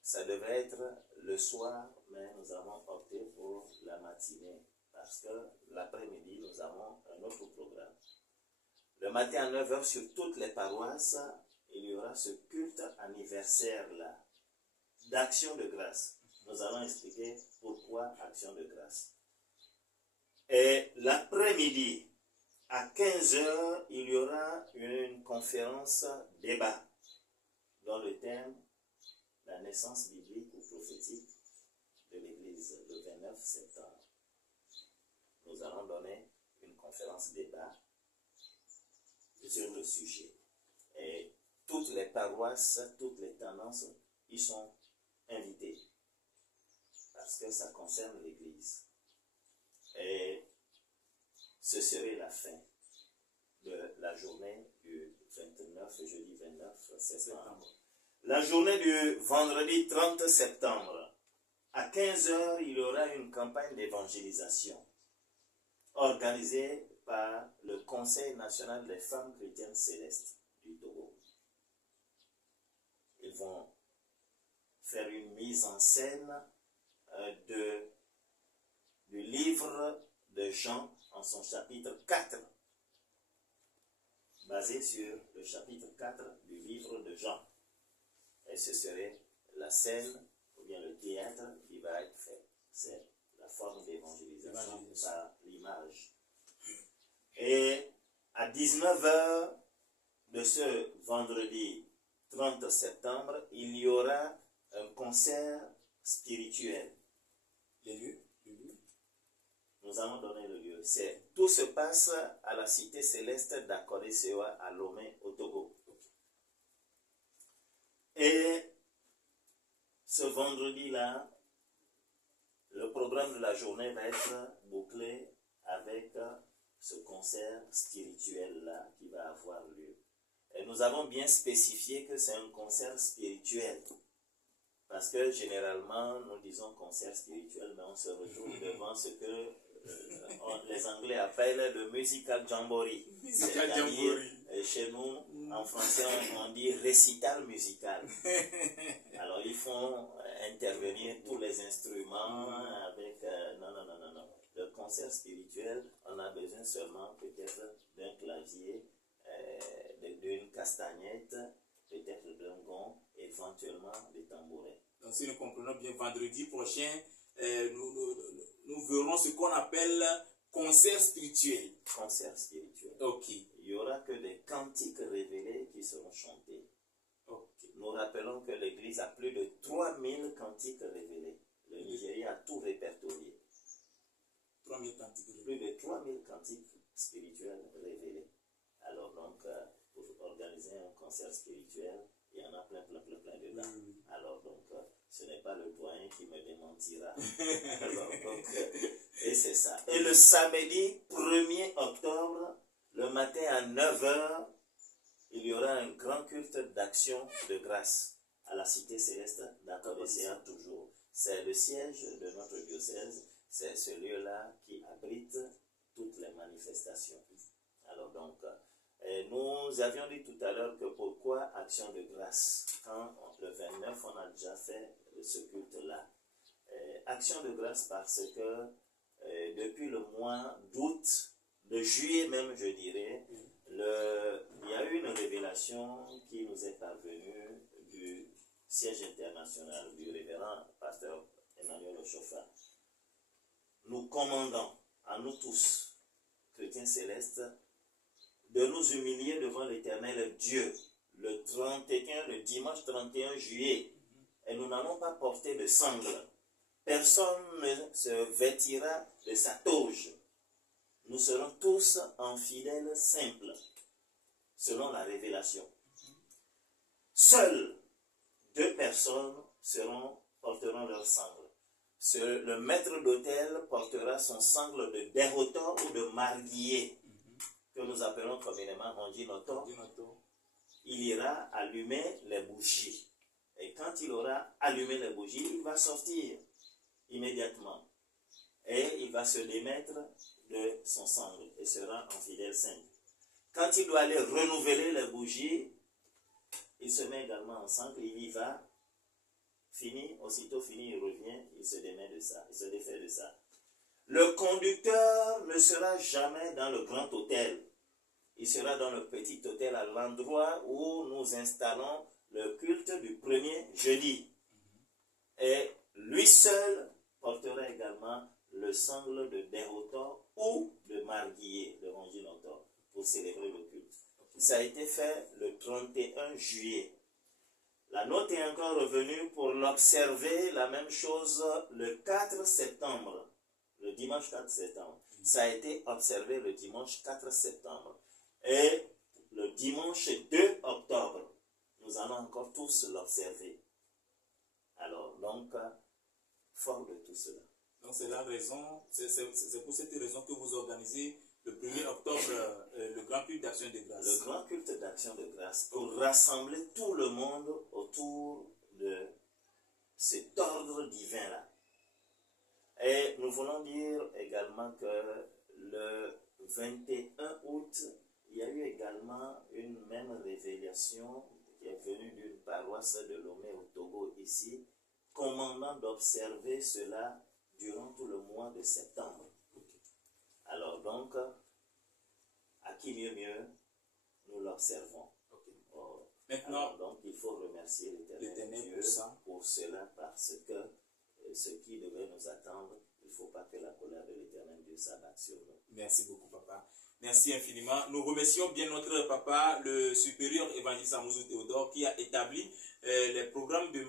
Ça devait être le soir, mais nous avons opté pour la matinée parce que l'après-midi, nous avons un autre programme. Le matin à 9 h, sur toutes les paroisses, il y aura ce culte anniversaire-là d'action de grâce. Nous allons expliquer pourquoi action de grâce. Et l'après-midi, à 15 h, il y aura une conférence débat dont le thème la naissance biblique ou prophétique de l'Église le 29 septembre. Nous allons donner une conférence débat sur le sujet. Et toutes les paroisses, toutes les tendances y sont invitées parce que ça concerne l'Église. Et ce serait la fin de la journée du 29, jeudi 29 septembre. La journée du vendredi 30 septembre, à 15 h, il y aura une campagne d'évangélisation organisée par le Conseil national des femmes chrétiennes célestes du Togo. Ils vont faire une mise en scène du livre de Jean en son chapitre 4, basé sur le chapitre 4 du livre de Jean. Et ce serait la scène ou bien le théâtre qui va être fait. C'est la forme d'évangélisation par l'image. Et à 19 h de ce vendredi 30 septembre, il y aura un concert spirituel. Le lieu? Nous allons donner le lieu. Tout se passe à la cité céleste d'Akodé-Sewa à Lomé, au Togo. Et ce vendredi-là, le programme de la journée va être bouclé avec ce concert spirituel-là qui va avoir lieu. Et nous avons bien spécifié que c'est un concert spirituel. Parce que généralement, nous disons concert spirituel, mais on se retrouve devant ce que les Anglais appellent le musical jamboree. C'est-à-dire, chez nous, en français, on dit récital musical. Alors, ils font intervenir tous les instruments avec... non. Le concert spirituel, on a besoin seulement peut-être d'un clavier, d'une castagnette, peut-être d'un gong, éventuellement des tambourins. Donc, si nous comprenons bien, vendredi prochain, nous verrons ce qu'on appelle concert spirituel. Concert spirituel. Ok. Il n'y aura que des cantiques révélés qui seront chantés. Okay. Nous rappelons que l'Église a plus de 3000 cantiques révélés. Le Nigeria a tout répertorié. 3000 cantiques révélés. Plus de 3000 cantiques spirituels révélés. Alors donc, pour organiser un concert spirituel, il y en a plein dedans. Alors donc, ce n'est pas le doyen qui me démentira. Alors donc, et c'est ça. Et le samedi 1er octobre, le matin à 9 h, il y aura un grand culte d'action de grâce à la cité céleste d'Akodé-Sewa toujours. C'est le siège de notre diocèse. C'est ce lieu-là qui abrite toutes les manifestations. Alors donc, nous avions dit tout à l'heure que pourquoi action de grâce? Quand le 29, on a déjà fait ce culte-là. Action de grâce parce que depuis le mois d'août, de juillet même, je dirais, il y a eu une révélation qui nous est parvenue du siège international du révérend pasteur Emmanuel Ochofa. Nous commandons à nous tous, chrétiens célestes, de nous humilier devant l'Éternel Dieu le dimanche 31 juillet. Et nous n'allons pas porter de sangle. Personne ne se vêtira de sa toge. Nous serons tous en fidèles simples, selon la révélation. Seules 2 personnes porteront leur sangle. Le maître d'autel portera son sangle de dérotor ou de marguillier, que nous appelons communément rondinotor. Il ira allumer les bougies. Et quand il aura allumé les bougies, il va sortir immédiatement. Et il va se démettre de son sangle et sera en fidèle simple. Quand il doit aller renouveler les bougies, il se met également en sangle, il y va, aussitôt fini, il revient, il se démet de ça, il se défait de ça. Le conducteur ne sera jamais dans le grand hôtel. Il sera dans le petit hôtel à l'endroit où nous installons le culte du premier jeudi. Et lui seul portera également le sangle de dérotor ou de marguillier, de rondinotor, pour célébrer le culte. Ça a été fait le 31 juillet. La note est encore revenue pour l'observer, la même chose, le 4 septembre, le dimanche 4 septembre. Ça a été observé le dimanche 4 septembre. Et le dimanche 2 octobre, nous allons encore tous l'observer. Alors, donc, fort de tout cela. Donc, c'est la raison, c'est pour cette raison que vous organisez le 1er octobre le grand culte d'action de grâce. Le grand culte d'action de grâce pour rassembler tout le monde autour de cet ordre divin-là. Et nous voulons dire également que le 21 août, il y a eu également une même révélation qui est venue d'une paroisse de Lomé au Togo ici, commandant d'observer cela durant tout le mois de septembre. Alors donc, à qui mieux, nous l'observons. Maintenant, alors, donc il faut remercier l'Éternel Dieu pour cela, parce que ce qui devait nous attendre, il ne faut pas que la colère de l'Éternel Dieu s'abatte sur nous. Merci beaucoup, papa. Merci infiniment. Nous remercions bien notre papa, le supérieur évangéliste Amouzou Théodore, qui a établi les programmes des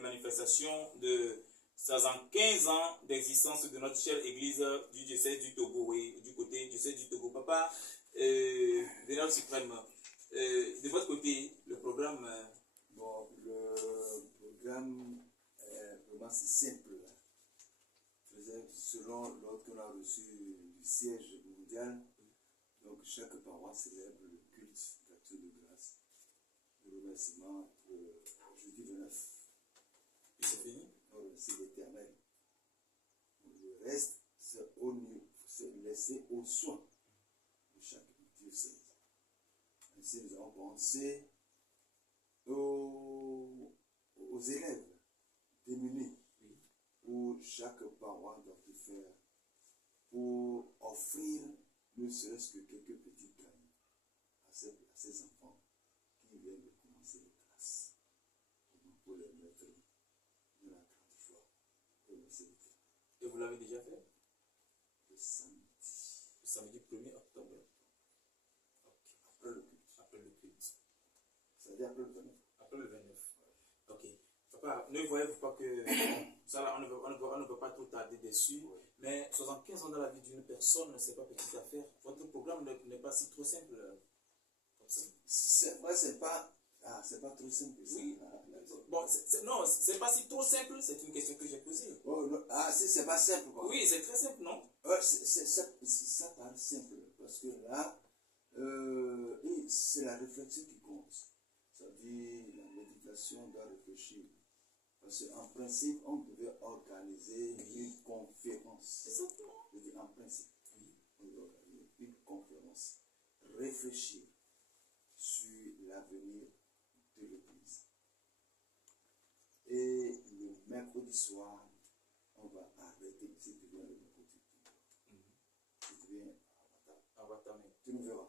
manifestations de 75 ans d'existence de notre chère église du diocèse du Togo, oui, du côté du diocèse du Togo. Papa, Vénérable Suprême, de votre côté, le programme... Bon, le programme est vraiment simple. Selon l'ordre qu'on a reçu du siège mondial, donc chaque paroisse célèbre le culte d'action de grâce, le remerciement le jeudi 29. Et c'est fini? C'est l'éternel. Le reste, c'est laissé aux soins de chaque diocèse. Ainsi, nous avons pensé aux élèves démunis, où chaque parent doit tout faire pour offrir ne serait-ce que quelques petits cadeaux à ses enfants qui viennent de commencer les classes, pour les mettre dans la grande joie. Et vous l'avez déjà fait? Le samedi. Le samedi 1er octobre. Okay. Après le culte. Après le culte. C'est-à-dire après le 29. Après le 29. Ok. Papa, ne voyez-vous pas que ça là, on ne peut pas trop tarder dessus, mais 75 ans dans la vie d'une personne, ce n'est pas petite affaire. Votre programme n'est pas si trop simple comme ça. C'est vrai, c'est pas trop simple. Oui. Bon, non, c'est pas si trop simple, c'est une question que j'ai posée. Oh, si c'est pas simple, quoi. Oui, c'est très simple, non? Ça paraît simple, parce que là, c'est la réflexion qui compte. C'est-à-dire, la méditation doit réfléchir. Parce qu'en principe, on devait organiser une conférence. Exactement. Je dis en principe. On devait organiser une conférence. Réfléchir sur l'avenir de l'Église. Et le mercredi soir, on va arrêter, si tu viens le côté. Si tu viens à Batame, tu nous verras.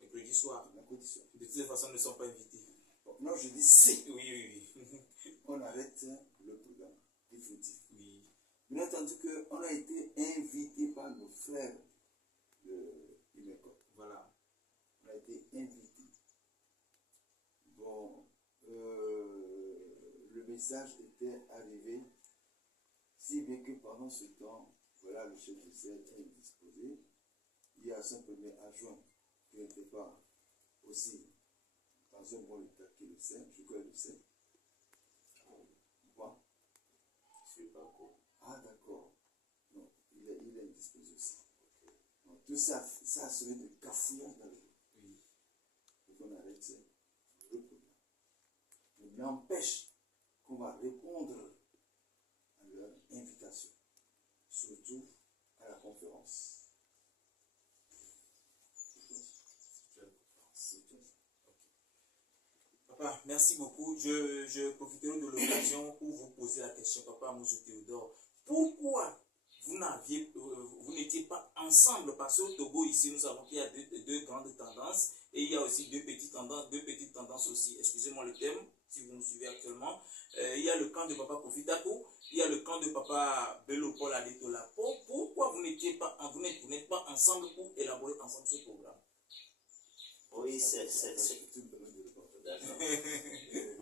Mercredi soir. Mercredi soir. De toutes les façons, ils ne sont pas invités. Bon, non, je dis si. Oui. On arrête le programme définitif. Oui. Bien entendu qu'on a été invité par nos frères de Imeco. Voilà. On a été invité. Bon, le message était arrivé, si bien que pendant ce temps, voilà, le chef de CEL est indisposé. Il y a son premier adjoint qui n'était pas aussi dans un bon état qui le sait, je crois qu'il le sait. Pourquoi? Je ne suis pas au courant. Ah, d'accord. Non, il est indisposé aussi. Okay. Donc, tout ça, ça a servi de cafouillage dans le jeu. Oui. Donc, on arrête le programme. Mais n'empêche qu'on va répondre à leur invitation, surtout à la conférence. Papa, merci beaucoup. Je profiterai de l'occasion pour vous poser la question, Papa Amouzou Théodore. Pourquoi vous n'étiez pas ensemble? Parce qu'au Togo, ici, nous savons qu'il y a deux grandes tendances et il y a aussi deux petites tendances aussi. Excusez-moi le thème, si vous nous suivez actuellement. Il y a le camp de Papa Profitako, il y a le camp de Papa Bello Paul Adetola. Pourquoi vous n'êtes pas ensemble pour élaborer ensemble ce programme? Oui, c'est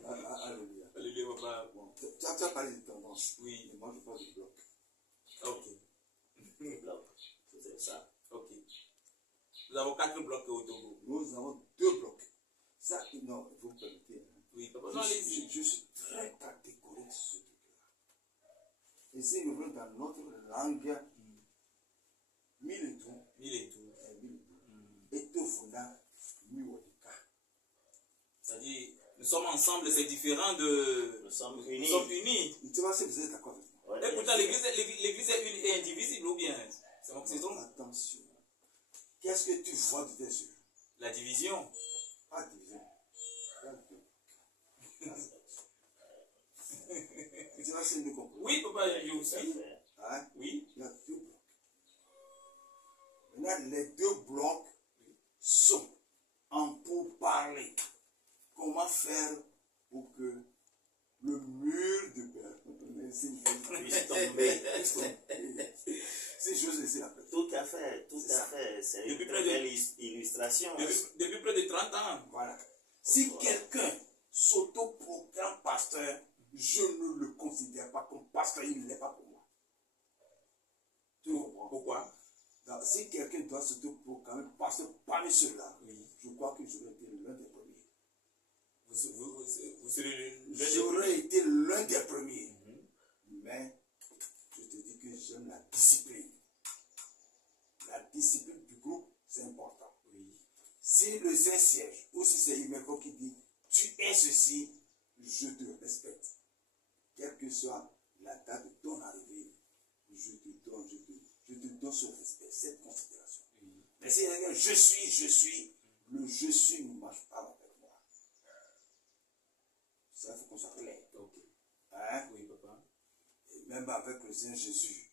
Alléluia. Alléluia, Papa. Bon, tu as parlé de tendance. Oui. Mais moi, je parle de bloc. Ok. bloc. C'est ça. Ok. Nous avons 4 blocs au Togo. Nous avons 2 blocs. Ça, non, vous me permettez. Hein. Oui, Papa, non, allez-y. Je suis très catégorique sur ce truc-là. Et si nous venons dans notre langue, mille et tout. Et tout funda, c'est-à-dire, nous sommes ensemble, c'est différent de... Nous sommes unis. Tu vois si vous êtes d'accord avec moi. Et pourtant, l'église est unie et indivisible ou bien? C'est mon saison. Attention. Qu'est-ce que tu vois de tes yeux? La division. Pas division. Tu vois si nous comprenons. Oui, Papa, je vous suis. Hein? Oui. Il y a 2 blocs. Maintenant, les 2 blocs sont en pourparlers. Comment faire pour que le mur de Berlin puisse tomber? C'est chose ici après. Tout à fait. C'est une très belle illustration. Depuis près de 30 ans. Voilà. Si quelqu'un s'autoproclame pasteur, je ne le considère pas comme pasteur, il ne l'est pas pour moi. Tu comprends? Pourquoi? Donc, si quelqu'un doit s'autoproclamer pasteur parmi ceux-là, oui, je crois que j'aurais été l'un des premiers. J'aurais été l'un des premiers. Mais je te dis que j'aime la discipline. La discipline du groupe, c'est important. Oui. Si le Saint-Siège, ou si c'est Imeco qui dit tu es ceci, je te respecte. Quelle que soit la date de ton arrivée, je te donne ce respect, cette considération. Oui. Mais si je suis, le je suis ne marche pas avec moi. Ça, il faut qu'on soit clair. Okay. Hein? Oui, papa. Et même avec le Seigneur Jésus.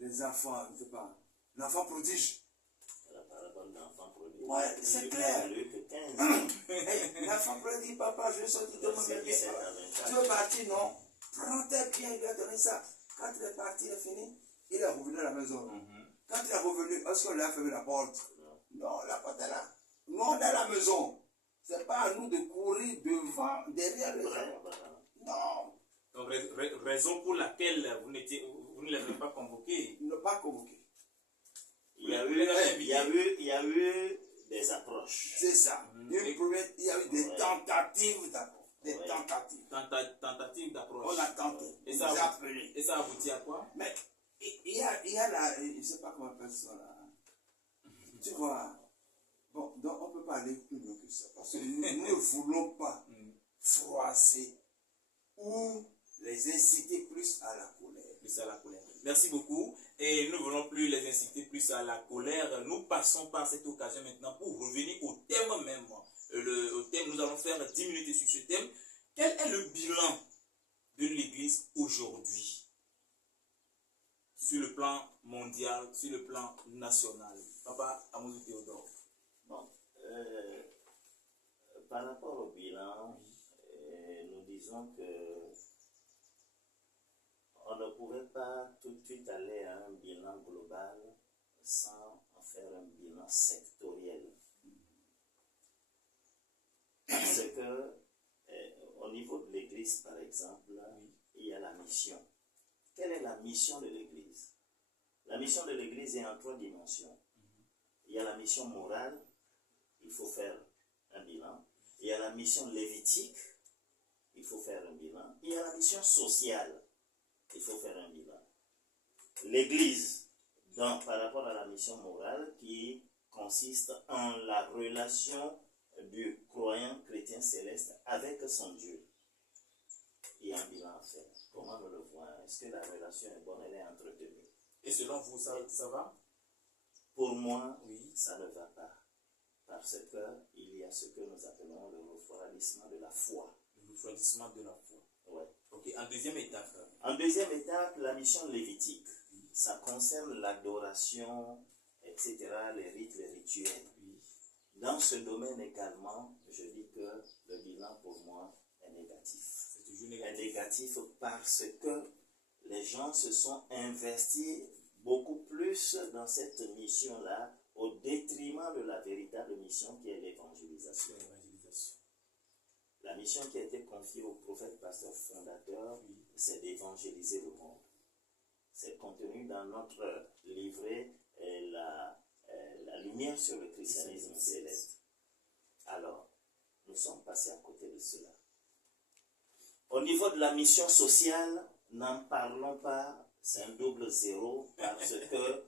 Les enfants, je ne sais pas, l'enfant prodige. La parabole d'enfant prodige. Ouais, c'est clair. L'enfant prodige, papa, je vais sortir de mon bébé. Tu veux partir, non? Prends tes biens, il lui a donné ça. Quand il est parti, il est fini. Il est revenu à la maison. Quand il est revenu, est-ce qu'on lui a fermé la porte? Non, la porte est là. Nous, on est à la maison. Ce n'est pas à nous de courir devant, derrière les gens. Non. Donc, raison pour laquelle vous ne l'avez pas convoqué. Ne pas convoqué. Il y a eu des approches. C'est ça. Il y a eu des tentatives d'approche. Des tentatives. Tentatives d'approche. On a tenté. Et ça a abouti à quoi? Mais il y a la... Je ne sais pas comment on appelle ça là. Tu vois. Bon, donc on ne peut pas aller plus loin que ça. Parce que nous ne voulons pas froisser ou les inciter plus à la colère. Plus à la colère. Merci beaucoup. Et nous ne voulons plus les inciter plus à la colère. Nous passons par cette occasion maintenant pour revenir au thème même. Au thème, nous allons faire 10 minutes sur ce thème. Quel est le bilan de l'Église aujourd'hui? sur le plan mondial, sur le plan national. Papa Amouzou Théodore. Bon, par rapport au bilan, nous disons que on ne pouvait pas tout de suite aller à un bilan global sans en faire un bilan sectoriel. Parce que au niveau de l'Église, par exemple, il y a la mission. Quelle est la mission de l'Église? La mission de l'Église est en 3 dimensions. Il y a la mission morale, il faut faire un bilan. Il y a la mission lévitique, il faut faire un bilan. Il y a la mission sociale, il faut faire un bilan. L'Église, donc, par rapport à la mission morale, qui consiste en la relation du croyant chrétien céleste avec son Dieu. Il y a un bilan à faire. Comment nous le voyons? Est-ce que la relation est bonne, elle est entretenue? Et selon vous, ça va? Pour moi, Oui. ça ne va pas. Parce qu'il y a ce que nous appelons le refroidissement de la foi. Le refroidissement de la foi. Ouais. Ok, en deuxième étape. En deuxième étape, la mission lévitique. Ça concerne l'adoration, etc., les rites, les rituels. Oui. Dans ce domaine également, je dis que le bilan pour moi est négatif. C'est toujours Est négatif. négatif parce que les gens se sont investis beaucoup plus dans cette mission-là au détriment de la véritable mission qui est l'évangélisation. L'évangélisation. La mission qui a été confiée au prophète, pasteur, fondateur, c'est d'évangéliser le monde. C'est contenu dans notre livret la lumière sur le christianisme céleste. Alors, nous sommes passés à côté de cela. Au niveau de la mission sociale, n'en parlons pas, c'est un double zéro, parce que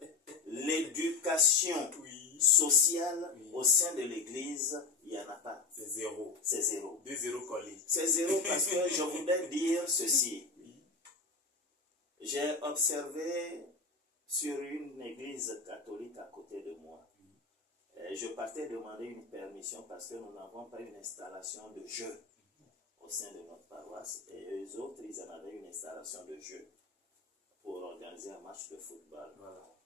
l'éducation sociale au sein de l'Église, il n'y en a pas. C'est zéro. C'est zéro. 2 zéros collés. C'est zéro parce que je voudrais dire ceci. J'ai observé sur une église catholique à côté de moi. Je partais demander une permission parce que nous n'avons pas une installation de jeu au sein de notre paroisse. Et eux autres, ils en avaient une installation de jeu pour organiser un match de football. Voilà.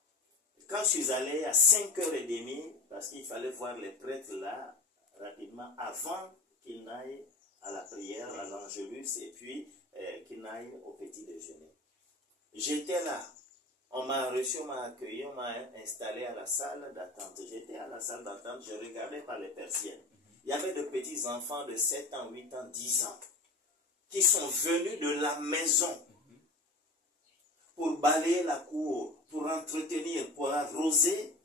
Quand je suis allé à 5h30, parce qu'il fallait voir les prêtres là, rapidement, avant qu'ils n'aillent à la prière, à l'Angélus, et puis qu'ils n'aillent au petit déjeuner. J'étais là. On m'a reçu, on m'a accueilli, on m'a installé à la salle d'attente. J'étais à la salle d'attente, je regardais par les persiennes. Il y avait de petits enfants de 7 ans, 8 ans, 10 ans qui sont venus de la maison pour balayer la cour, pour entretenir, pour arroser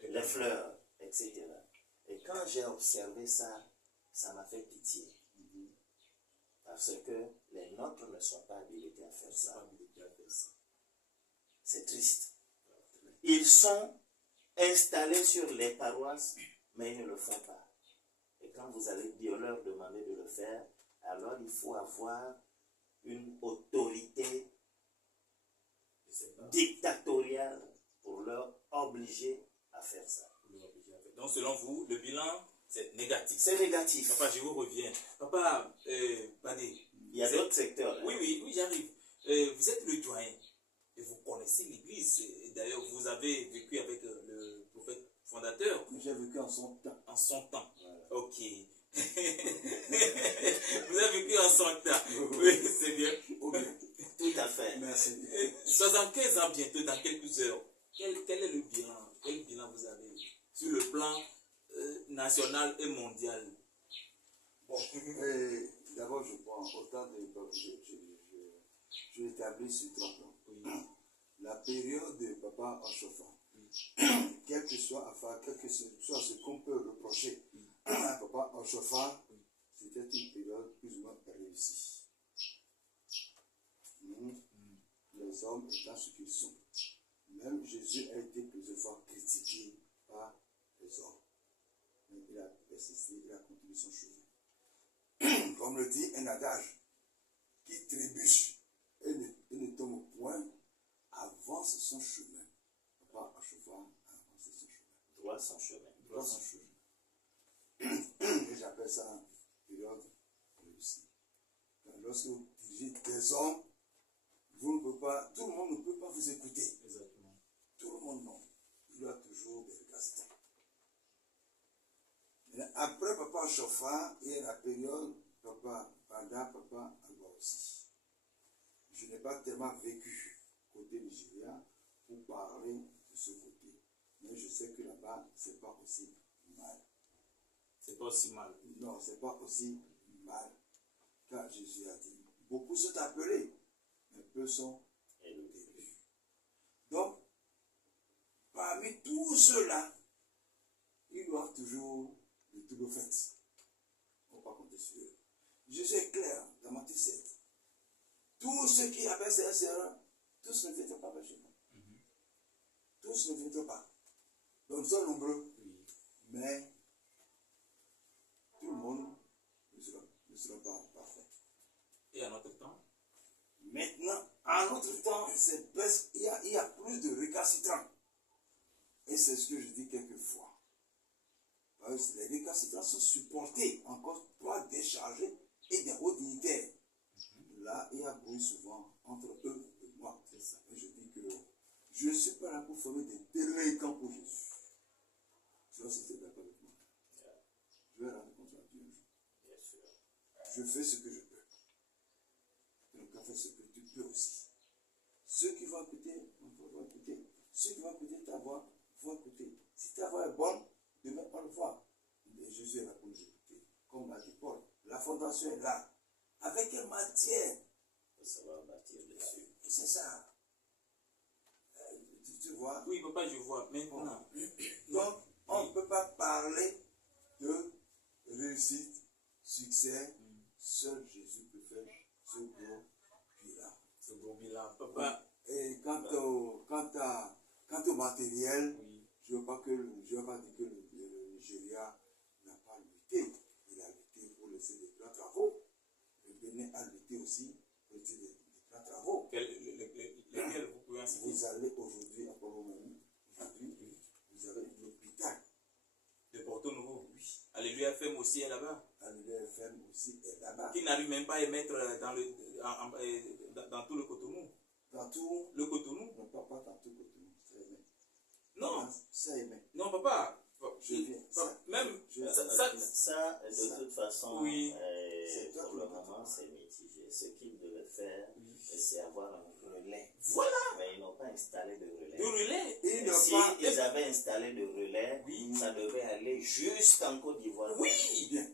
les fleurs, etc. Et quand j'ai observé ça, ça m'a fait pitié. Parce que les nôtres ne sont pas habilités à faire ça. C'est triste. Ils sont installés sur les paroisses, mais ils ne le font pas. Et quand vous allez leur demander de le faire, alors il faut avoir une autorité dictatoriale pour leur obliger à faire ça. Donc selon vous, le bilan, c'est négatif. C'est négatif. Papa, je vous reviens. Papa, Badé. Il y a d'autres secteurs. Hein? Oui, j'arrive. Vous êtes le doyen. Et vous connaissez l'Église. D'ailleurs, vous avez vécu avec le prophète fondateur. J'ai vécu en son temps. En son temps. Voilà. Ok. Vous avez vécu en son temps. Oui, c'est bien. Okay. Tout à fait. Merci. 75 ans bientôt, dans quelques heures. Quel est le bilan? Quel bilan vous avez sur le plan national et mondial? Bon, d'abord, je prends autant de... Je établis ce 3 points. Oui. La période de papa en chauffant, quel que soit ce qu'on peut reprocher à papa en chauffant, c'était une période plus ou moins réussie. Les hommes étant ce qu'ils sont. Même Jésus a été plusieurs fois critiqué par les hommes. Mais il a persisté, il a continué son chemin. Comme le dit un adage, qui trébuche et ne tombe au point, avance son chemin. Pas en chauffant, avance son chemin. Droit son chemin. Droit son chemin. Et j'appelle ça période réussie. Lorsque vous dirigez des hommes vous ne pouvez pas, tout le monde ne peut pas vous écouter. Exactement. Tout le monde non. Il y a toujours des récalcitrants. Après papa chauffard, il y a la période papa, pendant papa Agba aussi. Je n'ai pas tellement vécu côté Nigeria pour parler de ce côté. Mais je sais que là-bas, c'est pas aussi mal. C'est pas aussi mal. Non, c'est pas aussi mal. Car Jésus a dit, beaucoup sont appelés, mais peu sont élus. Donc, parmi tous ceux-là, il doit toujours de tout le fait. On ne va pas compter sur eux. Jésus est clair dans Matthieu 7. Tous ceux qui avaient ces sœurs, tous ne viennent pas vers chez nous. Tous ne viennent pas. Donc, nous sommes nombreux. Oui. Mais tout le monde ne sera pas parfait. Et à notre temps? Maintenant, en notre temps, c'est presque, il y a plus de récalcitrants. Et c'est ce que je dis quelquefois. Parce que les récalcitrants sont supportés encore par des chargés et des hauts dignitaires. Là, il y a bruit souvent entre eux et moi. Et je dis que je ne suis pas là pour former des délinquants pour Jésus. Tu vois si tu es d'accord avec moi. Je vais rendre compte à Dieu un jour. Bien sûr. Je fais ce que je peux. Donc, tu fais ce que tu peux aussi. Ceux qui vont écouter, vont écouter. Ceux qui vont écouter ta voix, vont écouter. Si ta voix est bonne, demain on le voit. Mais Jésus est là pour nous écouter. Comme l'a dit Paul, la fondation est là. Avec quelle matière? Il faut savoir bâtir dessus. Et c'est ça. Tu vois? Oui, papa, je vois. Maintenant. Donc, on ne peut pas parler de réussite, succès. Seul Jésus peut faire ce gros bilan. Ce gros bilan. Papa. Et quant au matériel, Oui. je ne veux pas dire que le Nigeria n'a pas lutté. Il a lutté pour laisser des grands travaux. Le Bénin a lutté aussi pour laisser des grands travaux. Lesquels vous pouvez en citer? Vous allez aujourd'hui à Porto-Novo, vous avez l'hôpital. De Porto Nouveau. Oui. Alléluia FM aussi est là-bas. Alléluia FM aussi est là-bas. Qui n'arrive même pas à émettre dans tout le Cotonou. Dans tout Le Cotonou? non, pas dans tout Cotonou, ça aimé. Non. Ça aimé. Non, papa. Je viens. Même. Ça, de toute façon, Oui. Pour le moment, c'est mitigé. Ce qu'ils devaient faire, c'est avoir un relais. Voilà. Mais ils n'ont pas installé de relais. Le relais. Et si ils avaient installé de relais, ça devait aller jusqu'en Côte d'Ivoire. Oui.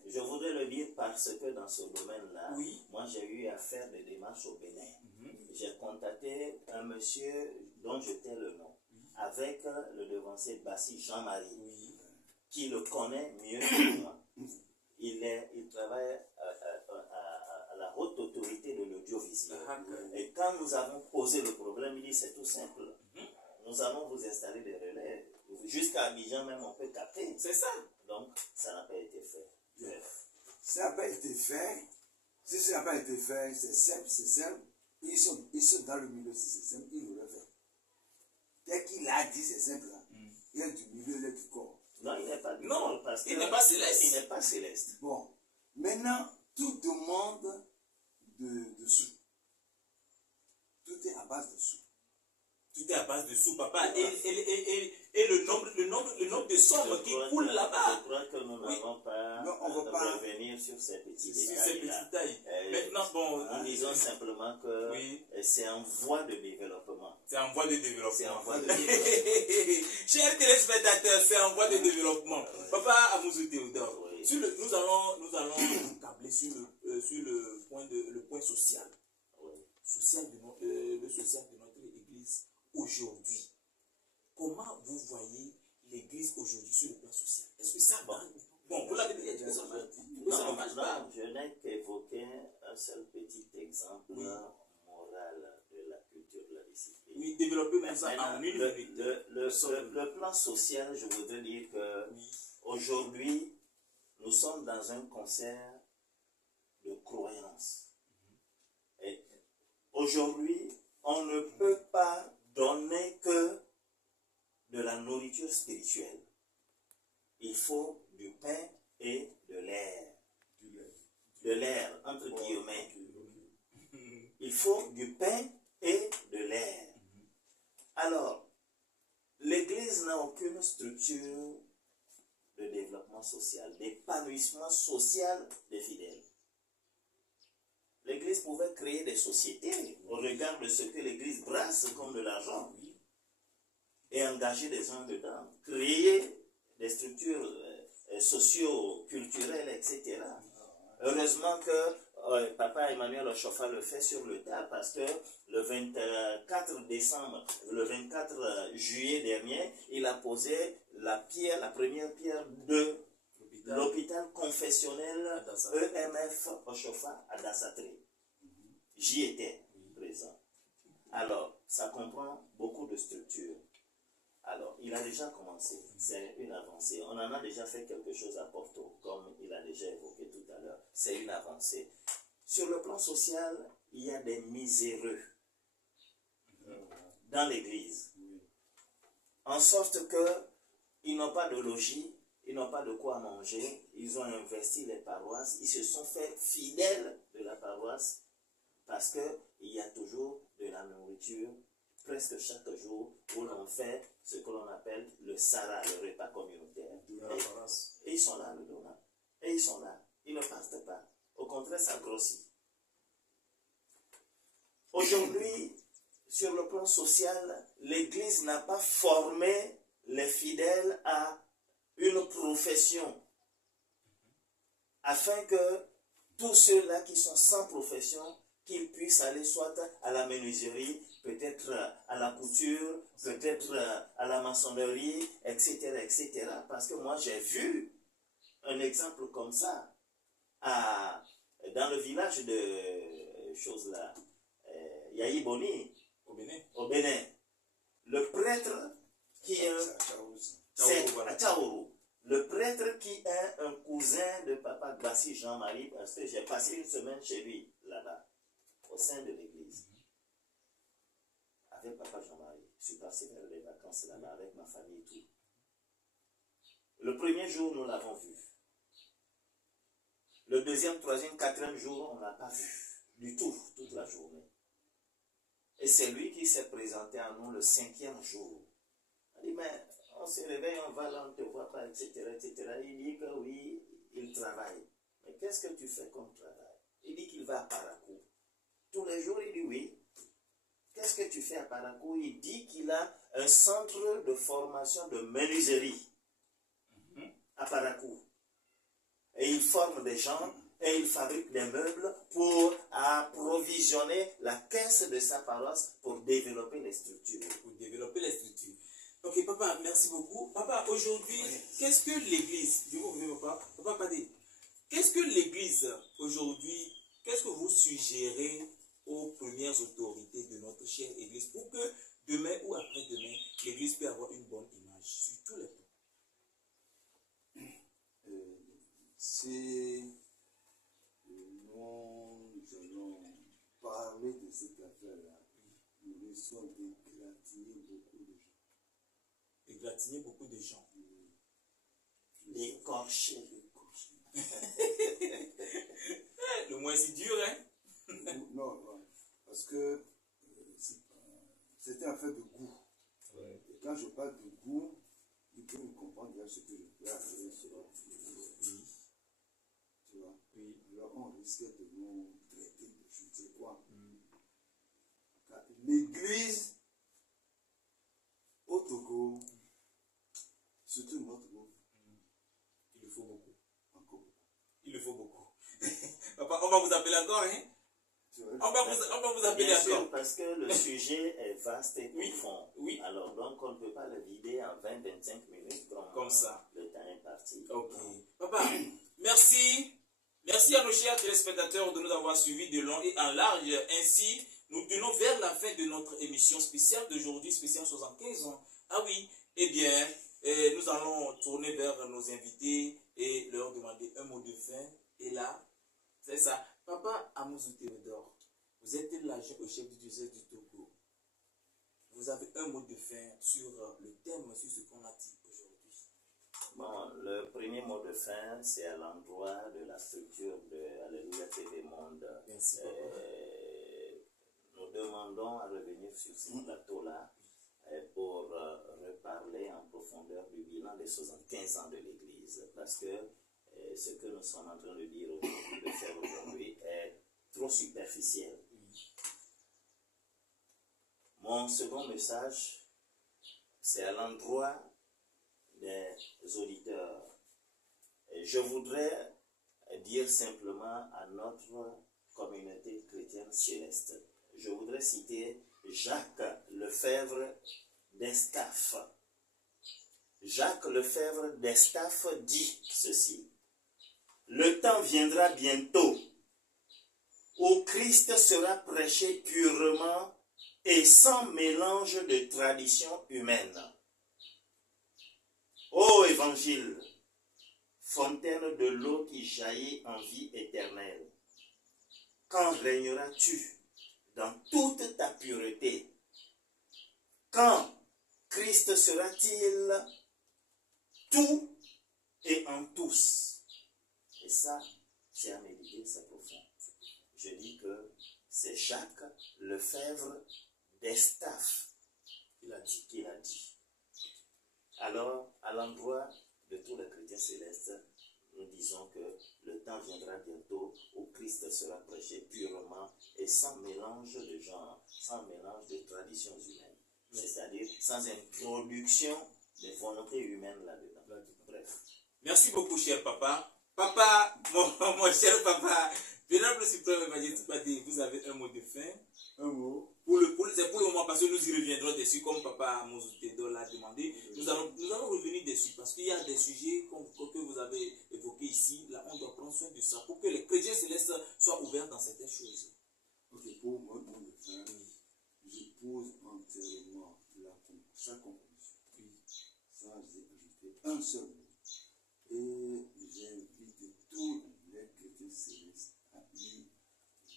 Je voudrais le dire parce que dans ce domaine-là, Oui. moi j'ai eu à faire des démarches au Bénin. J'ai contacté un monsieur dont je tais le nom, avec le devancier Bassi Jean-Marie, qui le connaît mieux que moi. Il travaille à la haute autorité de l'audiovisuel. Et quand nous avons posé le problème, il dit c'est tout simple. Nous allons vous installer des relais. Jusqu'à Abidjan même, on peut capter. C'est ça. Donc, ça n'a pas été fait. Bref. Ça n'a pas été fait. Si ça n'a pas été fait, c'est simple, c'est simple. Ils sont dans le milieu, si c'est simple, ils l'auraient fait. Dès qu'il a dit c'est simple, là, il est du milieu, il est du corps. Non, il n'est pas du Non, corps, parce il que n'est pas céleste. Il n'est pas céleste. Bon, maintenant, tout demande de sous. Tout est à base de sous. Tout est à base de sous, papa. Et le nombre de sommes qui coulent là-bas. Je crois que nous n'avons pas revenir sur ces petits détails. Maintenant, bon. Nous disons simplement que c'est en voie de développement. C'est en voie de développement. C'est en voie de développement. Chers téléspectateurs, c'est en voie de développement. Papa Amouzou Théodore, nous allons nous câbler sur le point social. Le social de notre église aujourd'hui. Comment vous voyez l'église aujourd'hui sur le plan social? Est-ce que ça marche? Bon, vous l'avez dit, ça marche. Non, je n'ai qu'évoqué un seul petit exemple moral de la culture de la discipline. Oui, développez ça en une minute. Le plan social, je voudrais dire que aujourd'hui, nous sommes dans un concert de croyance. Et aujourd'hui, on ne peut pas donner que de la nourriture spirituelle. Il faut du pain et de l'air. De l'air, entre guillemets. Il faut du pain et social, d'épanouissement social des fidèles. L'Église pouvait créer des sociétés au regard de ce que l'Église brasse comme de l'argent et engager des gens dedans, créer des structures socio-culturelles, etc. Heureusement que Papa Emmanuel Ochofa le fait sur le tas parce que le 24 juillet dernier, il a posé la première pierre de l'hôpital confessionnel EMF Ochofa à Dassatré. J'y étais présent. Alors, ça comprend beaucoup de structures. Alors, il a déjà commencé, c'est une avancée. On en a déjà fait quelque chose à Porto, comme il a déjà évoqué tout à l'heure. C'est une avancée. Sur le plan social, il y a des miséreux dans l'Église. En sorte qu'ils n'ont pas de logis, ils n'ont pas de quoi manger, ils ont investi les paroisses, ils se sont fait fidèles de la paroisse parce qu'il y a toujours de la nourriture presque chaque jour où l'on fait ce que l'on appelle le Sara, le repas communautaire. Et ils sont là, le donat. Et ils sont là. Ils ne partent pas. Au contraire, ça grossit. Aujourd'hui, sur le plan social, l'Église n'a pas formé les fidèles à une profession afin que tous ceux-là qui sont sans profession, qu'ils puissent aller soit à la menuiserie, peut-être à la couture, peut-être à la maçonnerie, etc., etc. Parce que moi, j'ai vu un exemple comme ça dans le village de choses-là, Yaïboni, au Bénin. Le prêtre qui est à Tchaourou. Le prêtre qui est un cousin de Papa Gbassi Jean-Marie, parce que j'ai passé une semaine chez lui, là-bas, au sein de l'église, avec Papa Jean-Marie. Je suis passé vers les vacances là-bas avec ma famille et tout. Le premier jour, nous l'avons vu. Le deuxième, troisième, quatrième jour, on ne l'a pas vu du tout, toute la journée. Et c'est lui qui s'est présenté à nous le 5e jour. Il dit, mais on se réveille, on va là, on ne te voit pas, etc., etc. Il dit que oui, il travaille. Mais qu'est-ce que tu fais comme travail? Il dit qu'il va à Parakou. Tous les jours, il dit oui. Qu'est-ce que tu fais à Parakou? Il dit qu'il a un centre de formation de menuiserie à Parakou. Et il forme des gens et il fabrique des meubles pour approvisionner la caisse de sa paroisse pour développer les structures. Ok, papa, merci beaucoup. Papa, aujourd'hui, qu'est-ce que l'Église, je vous reviens, papa Padé, qu'est-ce que l'Église aujourd'hui, qu'est-ce que vous suggérez aux premières autorités de notre chère Église pour que demain ou après-demain, l'Église puisse avoir une bonne image sur tous les plans? Si nous allons parler de cette affaire-là, nous risquons d'égratigner beaucoup de gens. Égratigner beaucoup de gens. Écorcher. Le moins c'est dur, hein? Non, parce que c'est une affaire de goût. Ouais. Et quand je parle de goût, il faut me comprendre bien ce que je peux arriver sur oui. Tu vois? Oui. Alors on risquait de nous traiter de je ne sais quoi. L'église au Togo, surtout notre Togo, il le faut beaucoup. Encore beaucoup. Il le faut beaucoup. Papa, on va vous appeler encore, hein? On va vous appeler bien encore. sûr, parce que le sujet est vaste et profond. Oui. Alors, donc, on ne peut pas le vider en 20-25 minutes comme ça. Le temps est parti. Ok. Papa, merci. Merci à nos chers téléspectateurs de nous avoir suivis de long et en large. Ainsi, nous tenons vers la fin de notre émission spéciale d'aujourd'hui, spéciale 75 ans. Ah oui, eh bien, nous allons tourner vers nos invités et leur demander un mot de fin. Et là, c'est ça. Papa Amouzou Théodore, vous êtes l'agent au chef du diocèse du Togo. Vous avez un mot de fin sur le thème, sur ce qu'on a dit aujourd'hui. Bon, le premier mot de fin, c'est à l'endroit de la structure de Alléluia TV Monde. Merci, nous demandons à revenir sur ce plateau-là pour reparler en profondeur du bilan des 75 ans de l'Église, parce que ce que nous sommes en train de dire aujourd'hui, de faire aujourd'hui, est trop superficiel. Mon second message, c'est à l'endroit des auditeurs. Et je voudrais dire simplement à notre communauté chrétienne céleste. Je voudrais citer Jacques Lefebvre d'Estaff. Jacques Lefebvre d'Estaff dit ceci: le temps viendra bientôt où Christ sera prêché purement et sans mélange de traditions humaines. Ô Évangile, fontaine de l'eau qui jaillit en vie éternelle, quand régneras-tu dans toute ta pureté? Quand Christ sera-t-il tout et en tous? Et ça, c'est à méditer, c'est profond. Je dis que c'est Jacques Lefebvre d'Estaff qu'il a dit. Alors, à l'endroit de tous les chrétiens célestes, nous disons que le temps viendra bientôt où Christ sera prêché purement et sans mélange de genre, sans mélange de traditions humaines. C'est-à-dire sans introduction des volontés humaines là-dedans. Bref. Merci beaucoup, cher papa. Papa, mon cher papa, Vénérable Suprême Évangéliste Padé, vous avez un mot de fin? Un mot. C'est pour le moment, parce que nous y reviendrons dessus, comme papa Mouzoutedor l'a demandé. Nous allons revenir dessus, parce qu'il y a des sujets que vous avez évoqués ici. Là, on doit prendre soin de ça, pour que les chrétiens célestes soient ouverts dans certaines choses. Ok, pour moi, je pose entièrement sa conclusion, sans ajouter un seul mot. Et j'invite tous les chrétiens célestes à y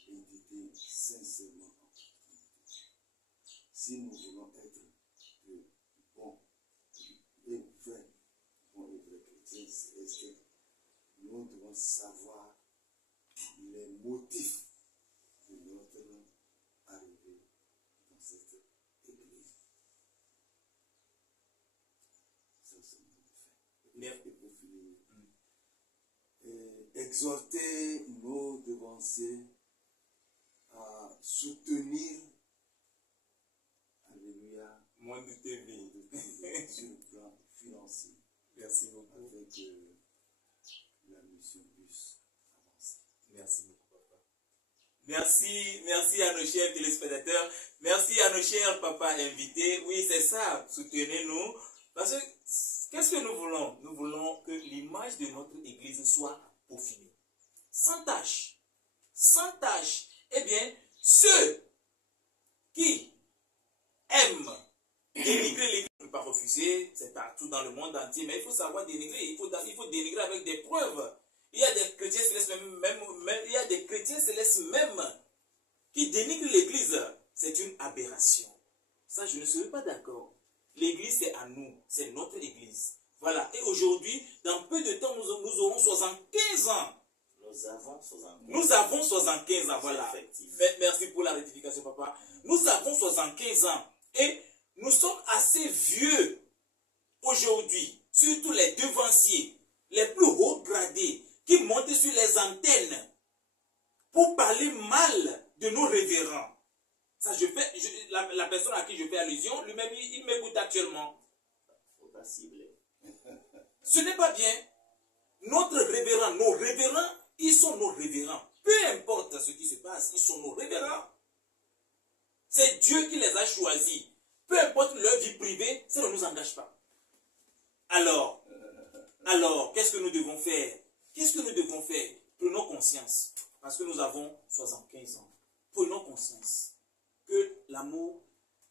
méditer sincèrement en Christ. Si nous voulons être de bons et vrais chrétiens célestes, nous devons savoir les motifs de notre arrivée dans cette église. Ça, c'est mon fait. Et pour finir, exhorter nos devanciers à soutenir, alléluia, Moins de TV. sur le plan financier. Merci beaucoup. Avec la mission puisse avancer. Merci beaucoup, papa. Merci à nos chers téléspectateurs. Merci à nos chers papas invités. Oui, c'est ça, soutenez-nous. Parce que, qu'est-ce que nous voulons? Nous voulons que l'image de notre église soit peaufinée. Sans tâche. Sans tâche. Eh bien, ceux qui aiment dénigrer l'église, on ne peut pas refuser, c'est partout dans le monde entier, mais il faut savoir dénigrer, il faut dénigrer avec des preuves. Il y a des chrétiens célestes il y a des chrétiens célestes même qui dénigrent l'église. C'est une aberration. Ça, je ne serais pas d'accord. L'église, c'est à nous, c'est notre église. Voilà, et aujourd'hui, dans peu de temps, nous aurons 75 ans. Nous avons 75 ans, voilà. Merci pour la rectification, papa. Nous avons 75 ans. Et nous sommes assez vieux aujourd'hui, surtout les devanciers, les plus hauts gradés, qui montent sur les antennes pour parler mal de nos révérends. Ça, la personne à qui je fais allusion, lui-même, il m'écoute actuellement. Faut pas cibler. Ce n'est pas bien. Notre révérend, nos révérends, ils sont nos révérends. Peu importe ce qui se passe, ils sont nos révérends. C'est Dieu qui les a choisis. Peu importe leur vie privée, ça ne nous engage pas. Alors, qu'est-ce que nous devons faire? Qu'est-ce que nous devons faire? Prenons conscience. Parce que nous avons 75 ans. Prenons conscience que l'amour,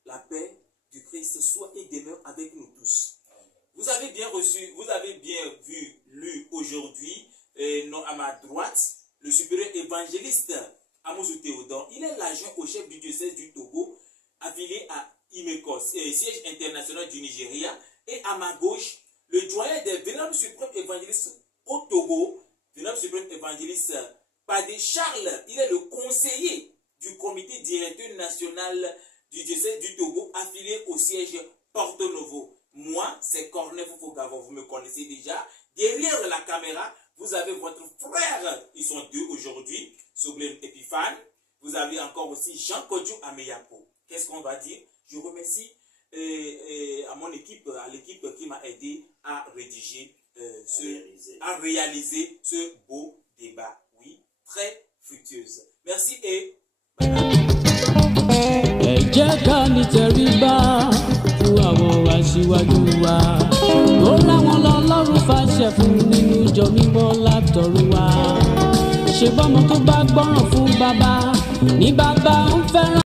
la paix du Christ soit et demeure avec nous tous. Vous avez bien reçu, vous avez bien lu aujourd'hui, à ma droite, le supérieur évangéliste Amouzou Théodore. Il est l'adjoint au chef du diocèse du Togo, affilié à Imekos, siège international du Nigeria. Et à ma gauche, le doyen des vénérables suprêmes évangélistes au Togo, vénérable suprême évangéliste Padé Charles. Il est le conseiller du comité directeur national du diocèse du Togo affilié au siège Porto Novo. Moi, c'est Corneille Fofogavo, vous me connaissez déjà. Derrière la caméra, vous avez votre frère, ils sont deux aujourd'hui, Soblem Epiphane. Vous avez encore aussi Jean Kodjou Ameyapo. Qu'est-ce qu'on va dire? Je remercie à mon équipe, à l'équipe qui m'a aidé à rédiger, à réaliser ce beau débat. Oui, très fructueuse. Merci et bye bye. Ṣe bọ́mọ tó bá gbọ́ràn fún bàbá ní bàbá ń fẹ́ràn.